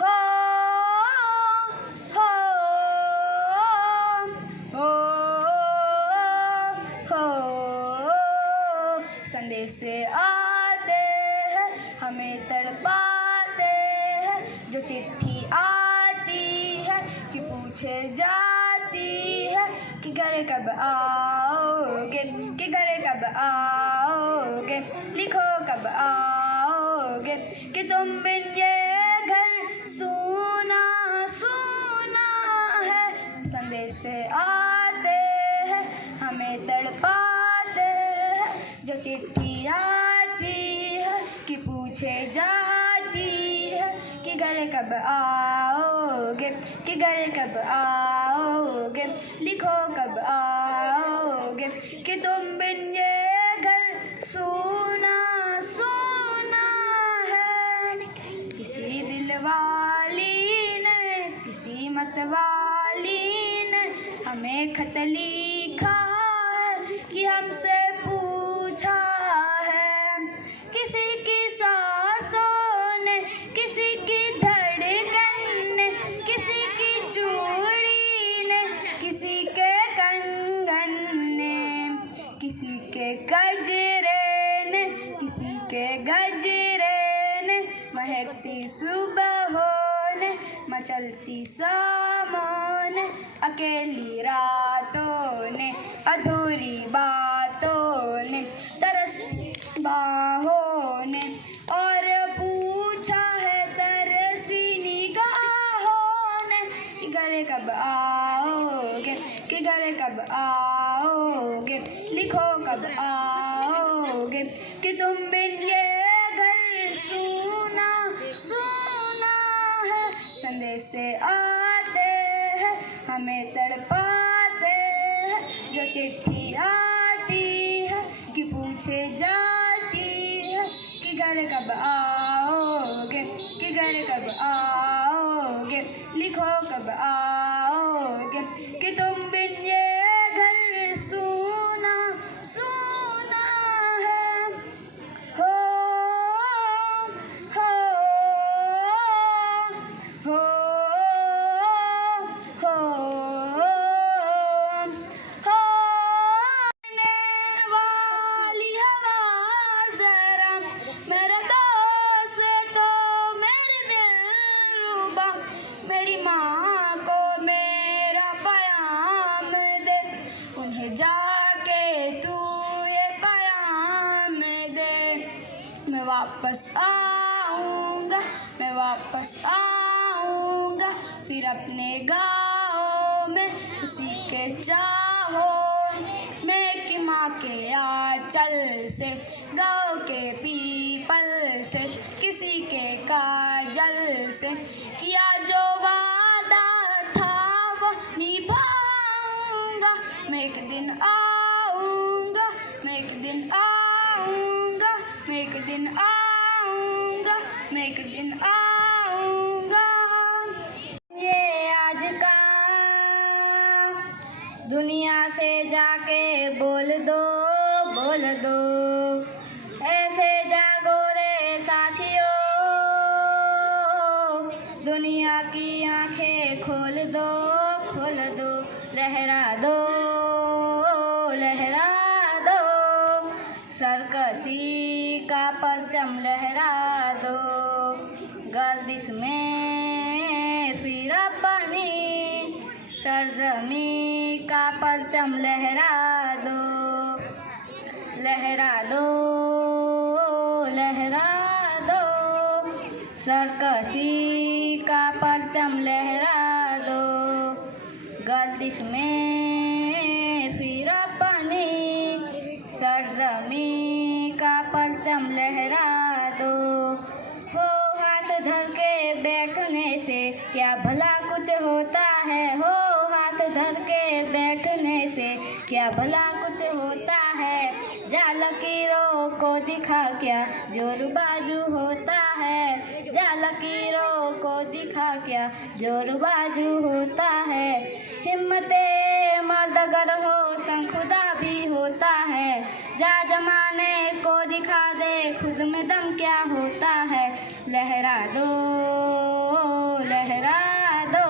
हो हो हो हो। संदेश आते हैं हमें तड़पाते हैं, जो चिट्ठी आती है कि पूछे जाती है कि घर कब आओगे, कि घर कब आओगे। लिखो कब आओगे कि तुम बिन ये घर सूना सूना है। संदेश आते हैं हमें तड़पाते हैं, जो चिट्ठी आती है कि पूछे जाती है कि घर कब आओगे, कि घर कब आओगे, लिखो कब आओगे कि तुम बिन ये घर सूना सूना है। किसी दिलवाली ने, किसी मतवाली ने हमें खत लिखा है कि हमसे पूछा है। किसी की सांसों ने, किसी की धड़कन ने, किसी की चूड़ी ने, किसी के कंगन ने, किसी के गजरे ने, किसी के गजरे ने, महकती सुबहों ने, मचलती शामों ने, अकेली रातों ने, अधूरी बातों ने, तरसती बाहों ने, और पूछा है तरसी निगाहों ने कि घर कब आओगे, कि घर कब आओगे, लिखो कब आओगे कि तुम बिन ये घर सूना सूना है। संदेश आते हैं हमें तड़पाते हैं, जो चिट्ठी आती है कि पूछे जाती है कि घर कब आओगे, कि घर कब आओगे, लिखो कब आओगे कि तुम बिन ये घर सूना सूना है। हो हो हो हो हो वाली हवा जरा मेरा दोस्त तो मेरे दिलरुबा, मेरी माँ को मेरा पैगाम दे, उन्हें जाके तू ये पैगाम दे। मैं वापस आऊँगा, मैं वापस आऊँगा, फिर अपने गाँव में उसी के चाहों में कि माँ के आंचल से, गाँव के पीपल से, किसी के काजल से, किया जो वादा था वो निभाऊंगा। मैं एक दिन आऊँगा, मैं एक दिन आऊँगा, मैं एक दिन आऊँगा, मैं एक दिन आऊँगा। ये आज का दुनिया से जाके बोल दो, बोल दो, ऐसे जागो रे साथियों, दुनिया की आंखें खोल दो, खोल दो, लहरा दो, लहरा दो, सरकसी का परचम लहरा दो, गर्दिश में फिर अपनी सरजमी का परचम लहरा दो, लहरा दो, लहरा दो, सरकसी का परचम लहरा दो, गर्दिश में फिर अपनी सरजमी का परचम लहरा दो। हो हाथ धर के बैठने से क्या भला कुछ होता है, हो हाथ धर के बैठने से क्या भला कुछ होता है, जा लकीरों को दिखा क्या जोर बाजू होता है, जा लकीरों को दिखा क्या जोर बाजू होता है, हिम्मते मर्द अगर हो संग खुदा भी होता है, जा जमाने को दिखा दे खुद में दम क्या होता है, लहरा दो, लहरा दो,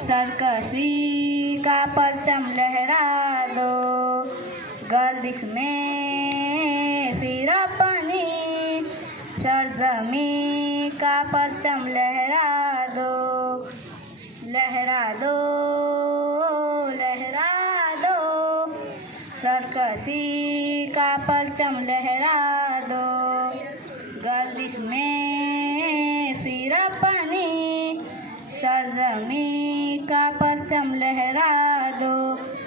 सरकसी का परचम लहरा दो, गर्दिश में फिर अपनी सरजमी का परचम लहरा दो, लहरा दो, लहरा दो, सरकसी का परचम लहरा दो। सरजमी का परचम लहरा दो,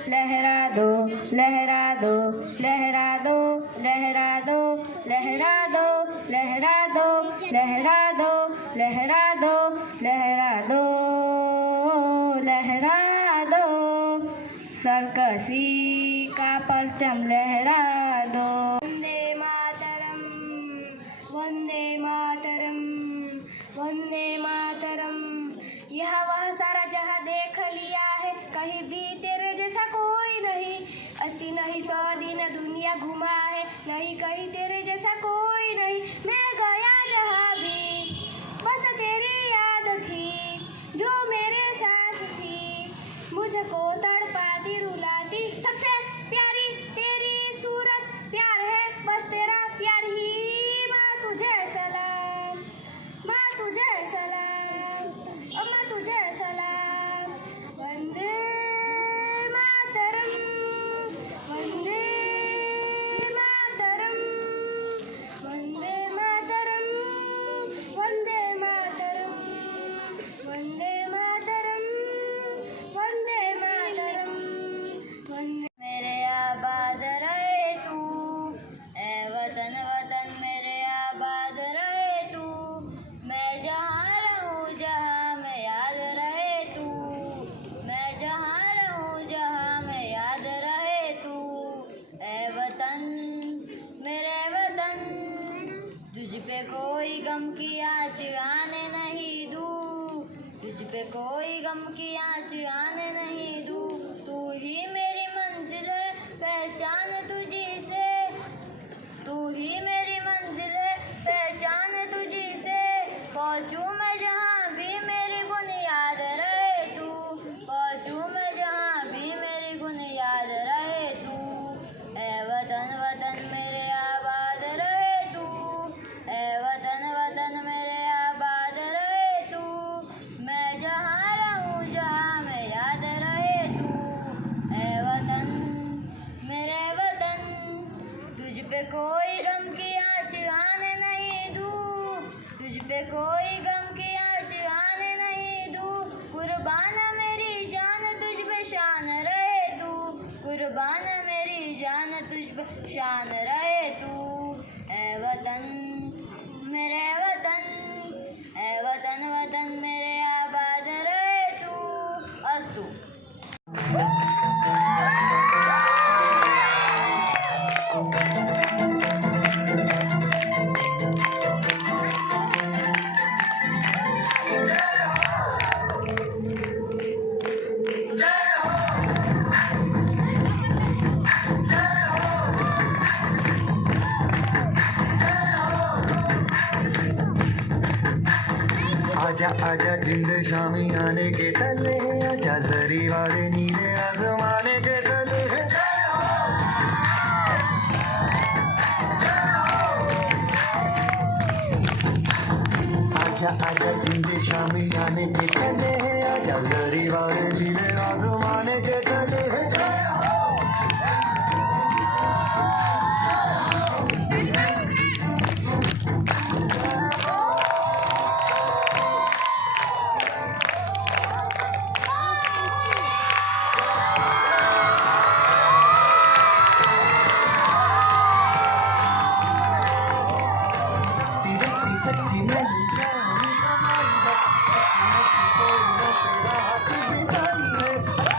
लहरा दो, लहरा दो, लहरा दो, लहरा दो, लहरा दो, लहरा दो, लहरा दो, लहरा दो, लहरा दो, लहरा दो, सरकसी का परचम लहरा दो। वंदे मातरम, वंदे मातरम, वंदे मातरम। यह वह सारा जहां देख लिया है, कहीं भी तेरे जैसा कोई नहीं। 80 नहीं 100 दिन दुनिया घुमा है, नहीं कहीं तेरे जैसा कोई नहीं। मैं गया जहां भी बस तेरी याद थी, जो मेरे साथ थी, मुझको तड़पाती रुलाती। सबसे प्यारी तेरी सूरत, प्यार है बस तेरा प्यार ही। माँ तुझे सलाम, माँ तुझे सलाम, अम्मा तुझे सलाम। वंदे मातरम, वंदे मातरम, वंदे मातरम, वंदे मातरम, वंदे मातरम, वंदे मातरम, वंदे। मेरे आबाद रहे तू, ए वतन वतन मेरे आबाद रहे तू। मैं जहाँ रहूँ जहाँ मैं याद रहे तू, मैं जहाँ रहूँ जहाँ मैं याद रहे तू। ए वतन मेरे वतन, तुझ पे कोई गम की आँच आने नहीं दूँ, तुझ पे कोई गम की आँच आने नहीं दूँ। तू ही मेरी मंजिल है, पहचान तुझी से, तू ही मेरी मंजिल है, पहचान तुझी से। पहुँचूँ मैं जहाँ भी मेरी बुनियाद रहे तू, पहुँचूँ मैं जहाँ भी मेरी बुनियाद रहे तू। ए वतन वतन मेरे आबाद रहे तू, ए वतन वतन मेरे आबाद रहे तू। मैं जहाँ रहूँ जहाँ मैं याद रहे तू। ए वतन मेरे वतन, तुझ पे कोई गम की आँच आने नहीं दूँ, तुझ पे कोई गम की आँच आने नहीं दूँ। कुर्बान मेरी जान तुझ पे शान रहे तू, कुर्बान मेरी जान तुझ पे शान रहे तू। ए वतन मेरे वतन, ए वतन वतन मेरे आबाद रहे तू। अस्तु। आजा आजा जिंद शामी आने के तले, आजा जरी वाले नीले आसमाने के तले। आजा आजा जिंद शामी आने के तले, आजा जरी वाले नीले आसमाने के तले। सच्ची नहीं जानी कमाई है, सच्ची सच्ची तेरी तेरा हाथ बिताई है।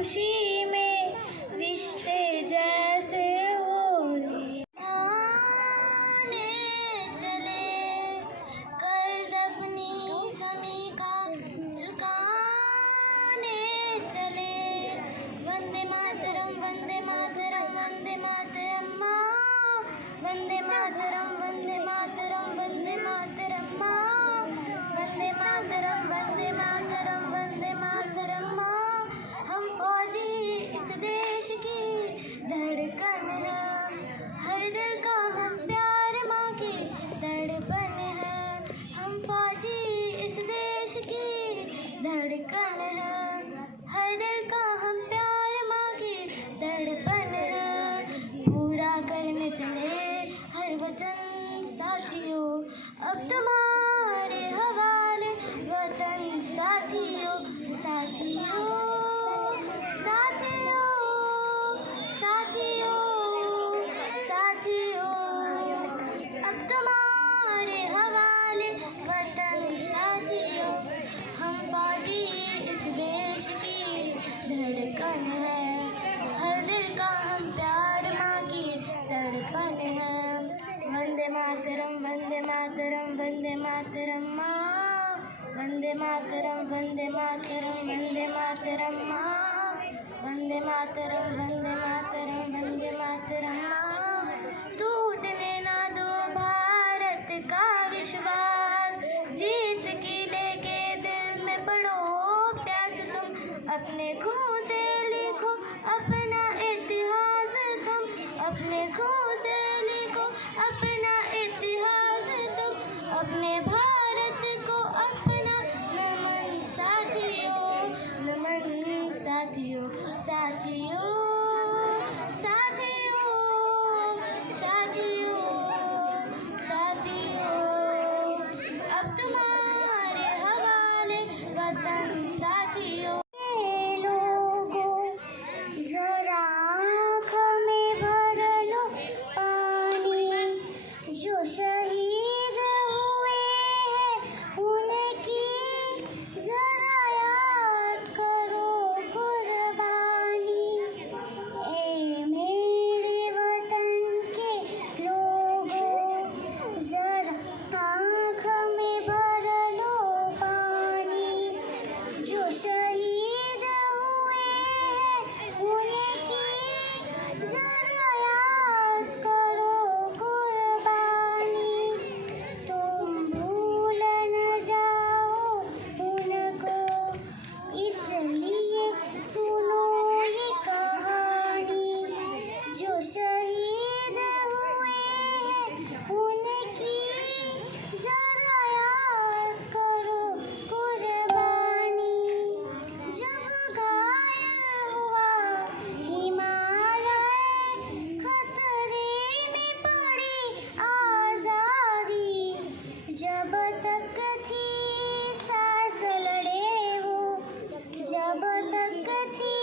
खुशी में रिश्ते जैसे होली आने चले कर्ज अपनी समी का चुकाने चले वंदे मातरम वंदे मातरम वंदे मातरम माँ वंदे मातरम वंदे मातरम वंदे मातरम माँ वंदे मातरम वंदे मातरम वंदे मातरम माँ हम फौजी इस देश की धड़कन है हर दिल का हम प्यार माँ की धड़कन है हम फौजी इस देश की धड़कन है हर दिल का हम प्यार माँ की धड़कन है पूरा करने चले हर वचन साथियों अब तुम्हारे हवाले वतन साथियों साथियों साथियों साथियों साथियों अब तुम्हारे हवाले वतन साथियों हम फौजी इस देश की धड़कन है हर दिल का हम प्यार माँ की धड़कन है वंदे मातरम वंदे मातरम वंदे मातरम माँ वंदे मातरम वंदे मातरम वंदे मातरम माँ वंदे मातरम वंदे मातरम वंदे मातरम माँ टूटने ना दो भारत का विश्वास जीत की लेके दिल में पड़ो प्यास तुम अपने खून से लिखो अपना इतिहास तुम अपने खून से लिखो अपना इतिहास तुम अपने भारत को अपना नमन साथियों साथियों साथियों साथियों साथियों साथियों अब तुम्हारे हवाले वतन साथियों लोगों जरा आँख में भर लो पानी जो शहीद हुए हैं उनकी जरा याद करो कुर्बानी ए मेरे वतन के लोगों जरा आँख में भर लो पानी जो शहीद हुए हैं उनकी जरा याद करो कुर्बानी तुम भूल न जाओ उनको इसलिए सुनो ये कहानी जो शहीद हुए हैं उनकी जरा याद करो कुर्बानी जब घायल हुआ हिमालय खतरे में पड़ी आजादी जब तक थी सांस लड़े वो जब तक थी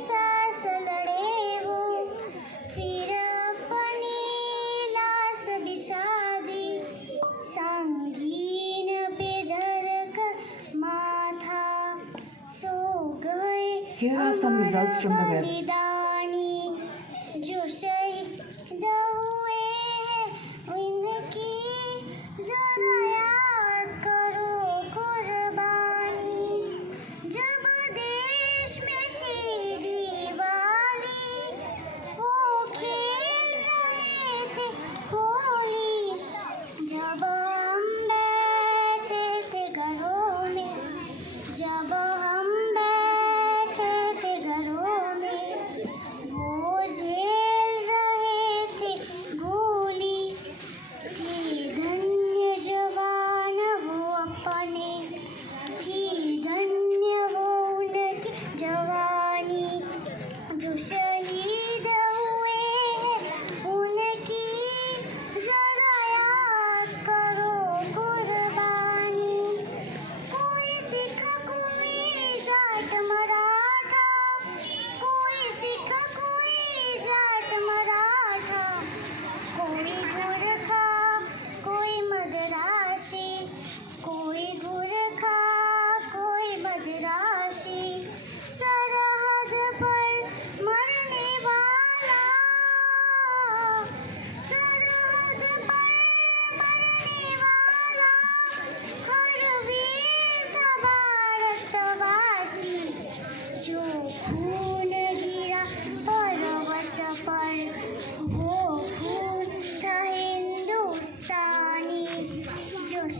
सांस लड़े वो फिर अपनी लाश बिछा दी संगीन पे धर कर माथा सो गए Here are some results from the web. बलिदानी जो शहीद हुए हैं उनकी जरा याद करो कुर्बानी जब देश में थी दिवाली वो खेल रहे थे होली जब हम बैठे थे घरों में जब हम बैठे थे घरों में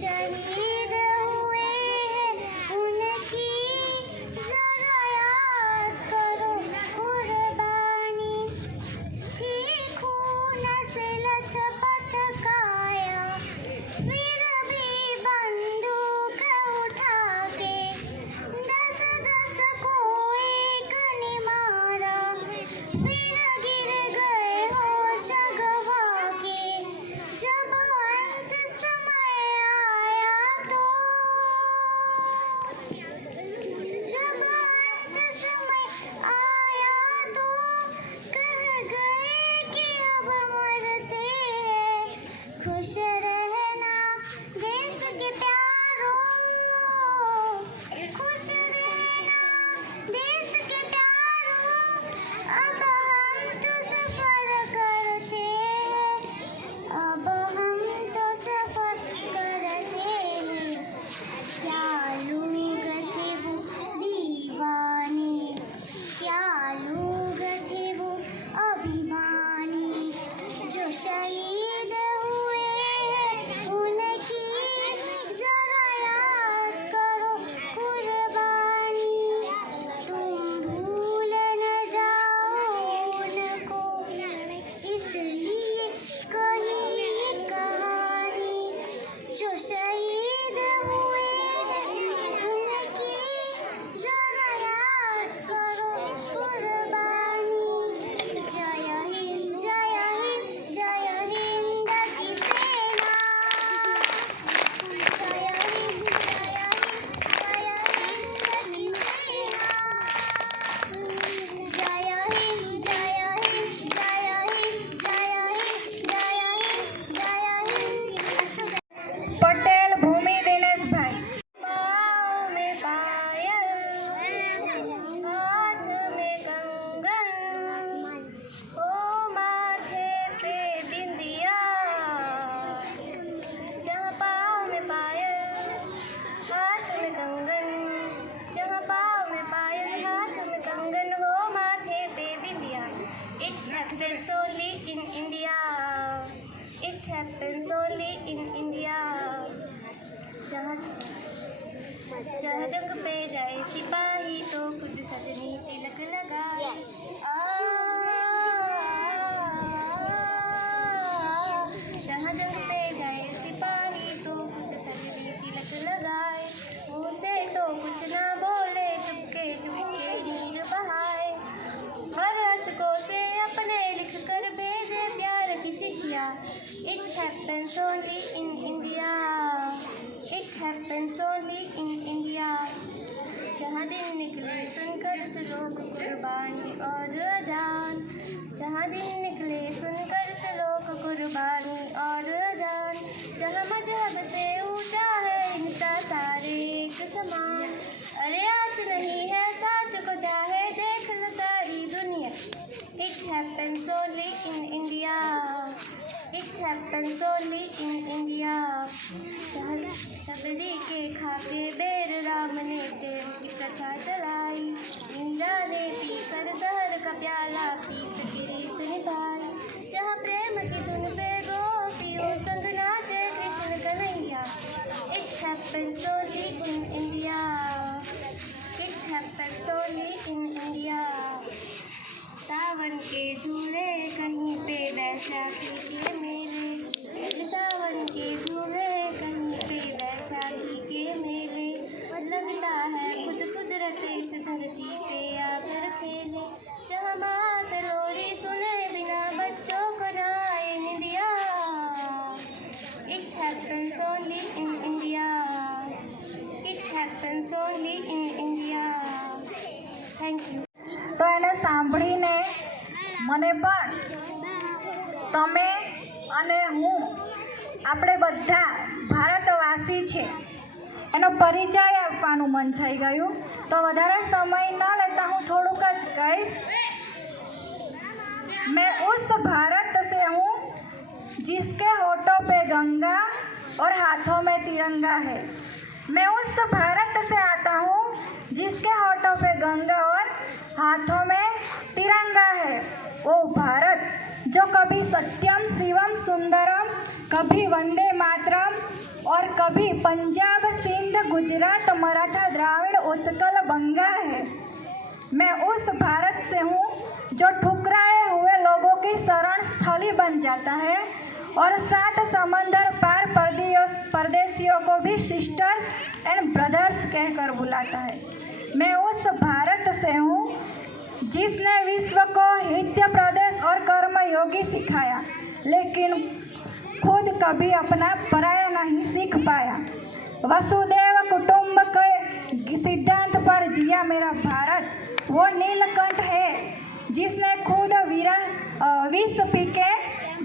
शहीद हुए हैं उनकी जरा याद करो कुर्बानी थी खून से लथपथ काया फिर भी बंदूक उठा के 10-10 को एक ने मारा फिर गिर गए होश गवा के जब अंत समय आया तो कह गए कि अब मरते हैं खुश रहना देश के प्यारों खुश रहना देश के प्यारों अब हम तो सफर करते हैं अब हम तो सफर करते हैं क्या लोग थे वो दीवाने क्या लोग थे वो अभिमानी जो शहीद हुए हैं उनकी जरा याद करो कुर्बानी तुम भूल न जाओ उनको इसलिए कही कहानी जो शहीद हुए उनकी जरा याद करो कुर्बानी जय हिंद जय हिंद जय हिंद की सेना जय हिंद जय हिंद जय हिंद की सेना जय हिंद जय हिंद जय हिंद जय हिंद जय हिंद जय हिंद પટેલ ભૂમિ દિનેશભાઈ. पाँव में पायल हाथ में कंगन ओ माथे पे बिंदिया जहाँ पाँव में पायल हाथ में कंगन जहाँ पाँव में पायल हाथ में कंगन हो माथे पे बिंदिया It happens only in India It happens only in India जहाँ जहाँ जंग पे जाए सिपाही तो खुद सजनी तिलक लगाए जहाँ जंग पे जाए सिपाही तो खुद सजनी तिलक लगाए मुँह से तो कुछ ना बोले चुपके चुपके नीर बहाए हर अशकों से अपने लिख कर भेजे प्यार की चिट्ठियाँ It happens only in India It happens only in India जहाँ दिन निकले सुनकर श्लोक कुर्बानी और अजान जहाँ दिन निकले सुनकर श्लोक कुर्बानी और अजान जहाँ मजहब से ऊंचा है इंसान सारे एक समान अरे आज नहीं है साच को चाहे देख लो सारी दुनिया It happens only in India It happens only in India जहाँ शबरी के खाके बेर राम ने प्रेम की प्रथा चलाई इंद्रा ने पीकर जहर का प्याला पीत की रीत निभाई जहाँ प्रेम की धुन पे गोपियों संग नाचे Krishna Kanhaiya It happens only in India It happens only in India सावन के झूले कहीं पे बैशाखी के मेले सावन के झूले कहीं पे बैशाखी के मेले लगता है खुद कुदरत इस धरती पे आकर खेले जहाँ माँ सरोरी सुने बिना बच्चों को ना आए निंदिया It happens only in India It happens only in India Thank you તો એને સાંભળીને મને પણ તમે અને હું આપણે બધા ભારતવાસી છે એનો પરિચય આપવાનું મન થઈ ગયું તો વધારે સમય ન લેતા હું થોડુંક જ કહીશ मैं उस भारत से हूँ जिसके होठों पे गंगा और हाथों में तिरंगा है मैं उस भारत से आता हूँ जिसके होठों पे गंगा और हाथों में तिरंगा है वो भारत जो कभी सत्यम शिवम सुंदरम कभी वंदे मातरम और कभी पंजाब, सिंध, गुजरात, मराठा, द्राविड़, उत्कल, बंगा है। मैं उस भारत से हूँ जो ठुकराए हुए लोगों की शरण स्थली बन जाता है और 7 समंदर पार परदेशियों को भी सिस्टर्स एंड ब्रदर्स कहकर बुलाता है। मैं उस भारत से हूँ जिसने विश्व को हित्य प्रदेश और कर्मयोगी सिखाया, लेकिन खुद कभी अपना पराया नहीं सीख पाया। वसुदेव कुटुंब के सिद्धांत पर जिया मेरा भारत वो नीलकंठ है जिसने खुद विष पी के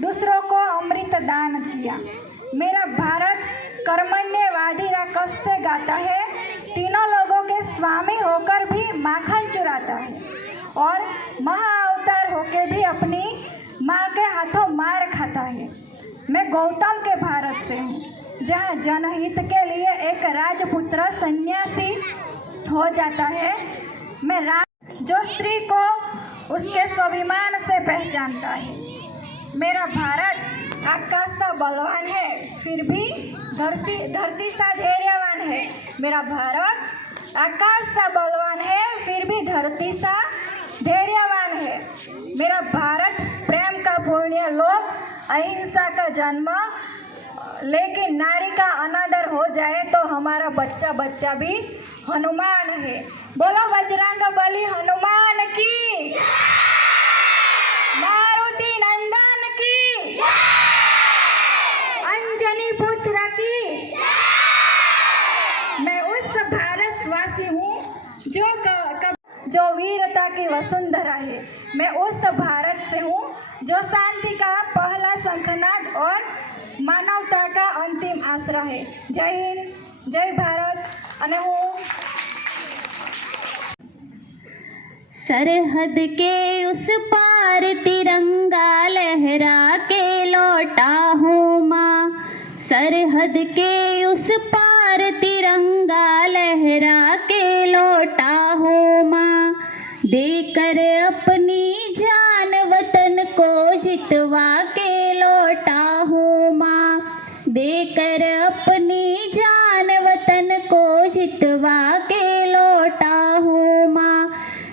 दूसरों को अमृत दान किया। मेरा भारत कर्मण्यवादी राकस्ते गाता है, तीनों लोगों के स्वामी होकर भी माखन चुराता है और महाअवतार होकर भी अपनी माँ के हाथों मार खाता है। मैं गौतम के भारत से हूँ जहाँ जनहित के लिए एक राजपुत्र सन्यासी हो जाता है। मैं जो स्त्री को उसके स्वाभिमान से पहचानता है। मेरा भारत आकाश सा बलवान है फिर भी धरती सा धैर्यवान है। मेरा भारत आकाश सा बलवान है फिर भी धरती सा धैर्यवान है। मेरा भारत प्रेम का पुण्य लोक, अहिंसा का जन्म, लेकिन नारी का अनादर हो जाए तो हमारा बच्चा भी हनुमान है। बोलो बजरंग बली हनुमान की, मारुति नंदन की, अंजनी पुत्र की। मैं उस भारतवासी हूँ जो वीरता की वसुंधरा है। मैं उस भारत से हूँ जो शांति का पहला शंखनाद और मानवता का अंतिम आसरा है। जय हिंद, जय भारत। અને હું सरहद के उस पार तिरंगा लहरा के लौटा हूँ माँ, सरहद के उस पार तिरंगा लहरा के लौटा हूँ माँ, देकर अपनी जान वतन को जितवा के लौटा हूँ माँ, देकर अपनी जान वतन को जितवा के लौटा हूँ माँ।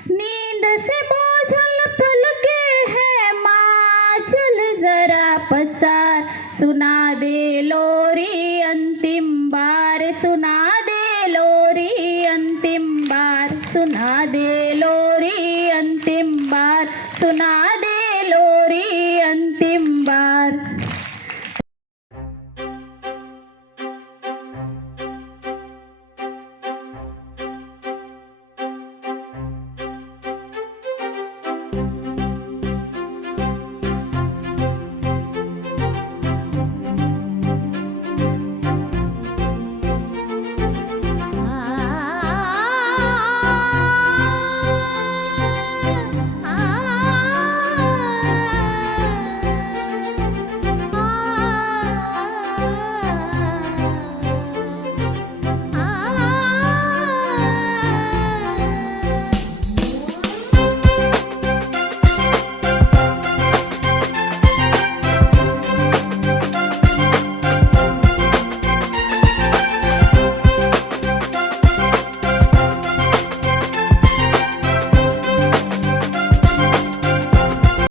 नींद से बोझल पलके है माँ, चल जरा पसार सुना दे लोरी अंतिम बार, सुना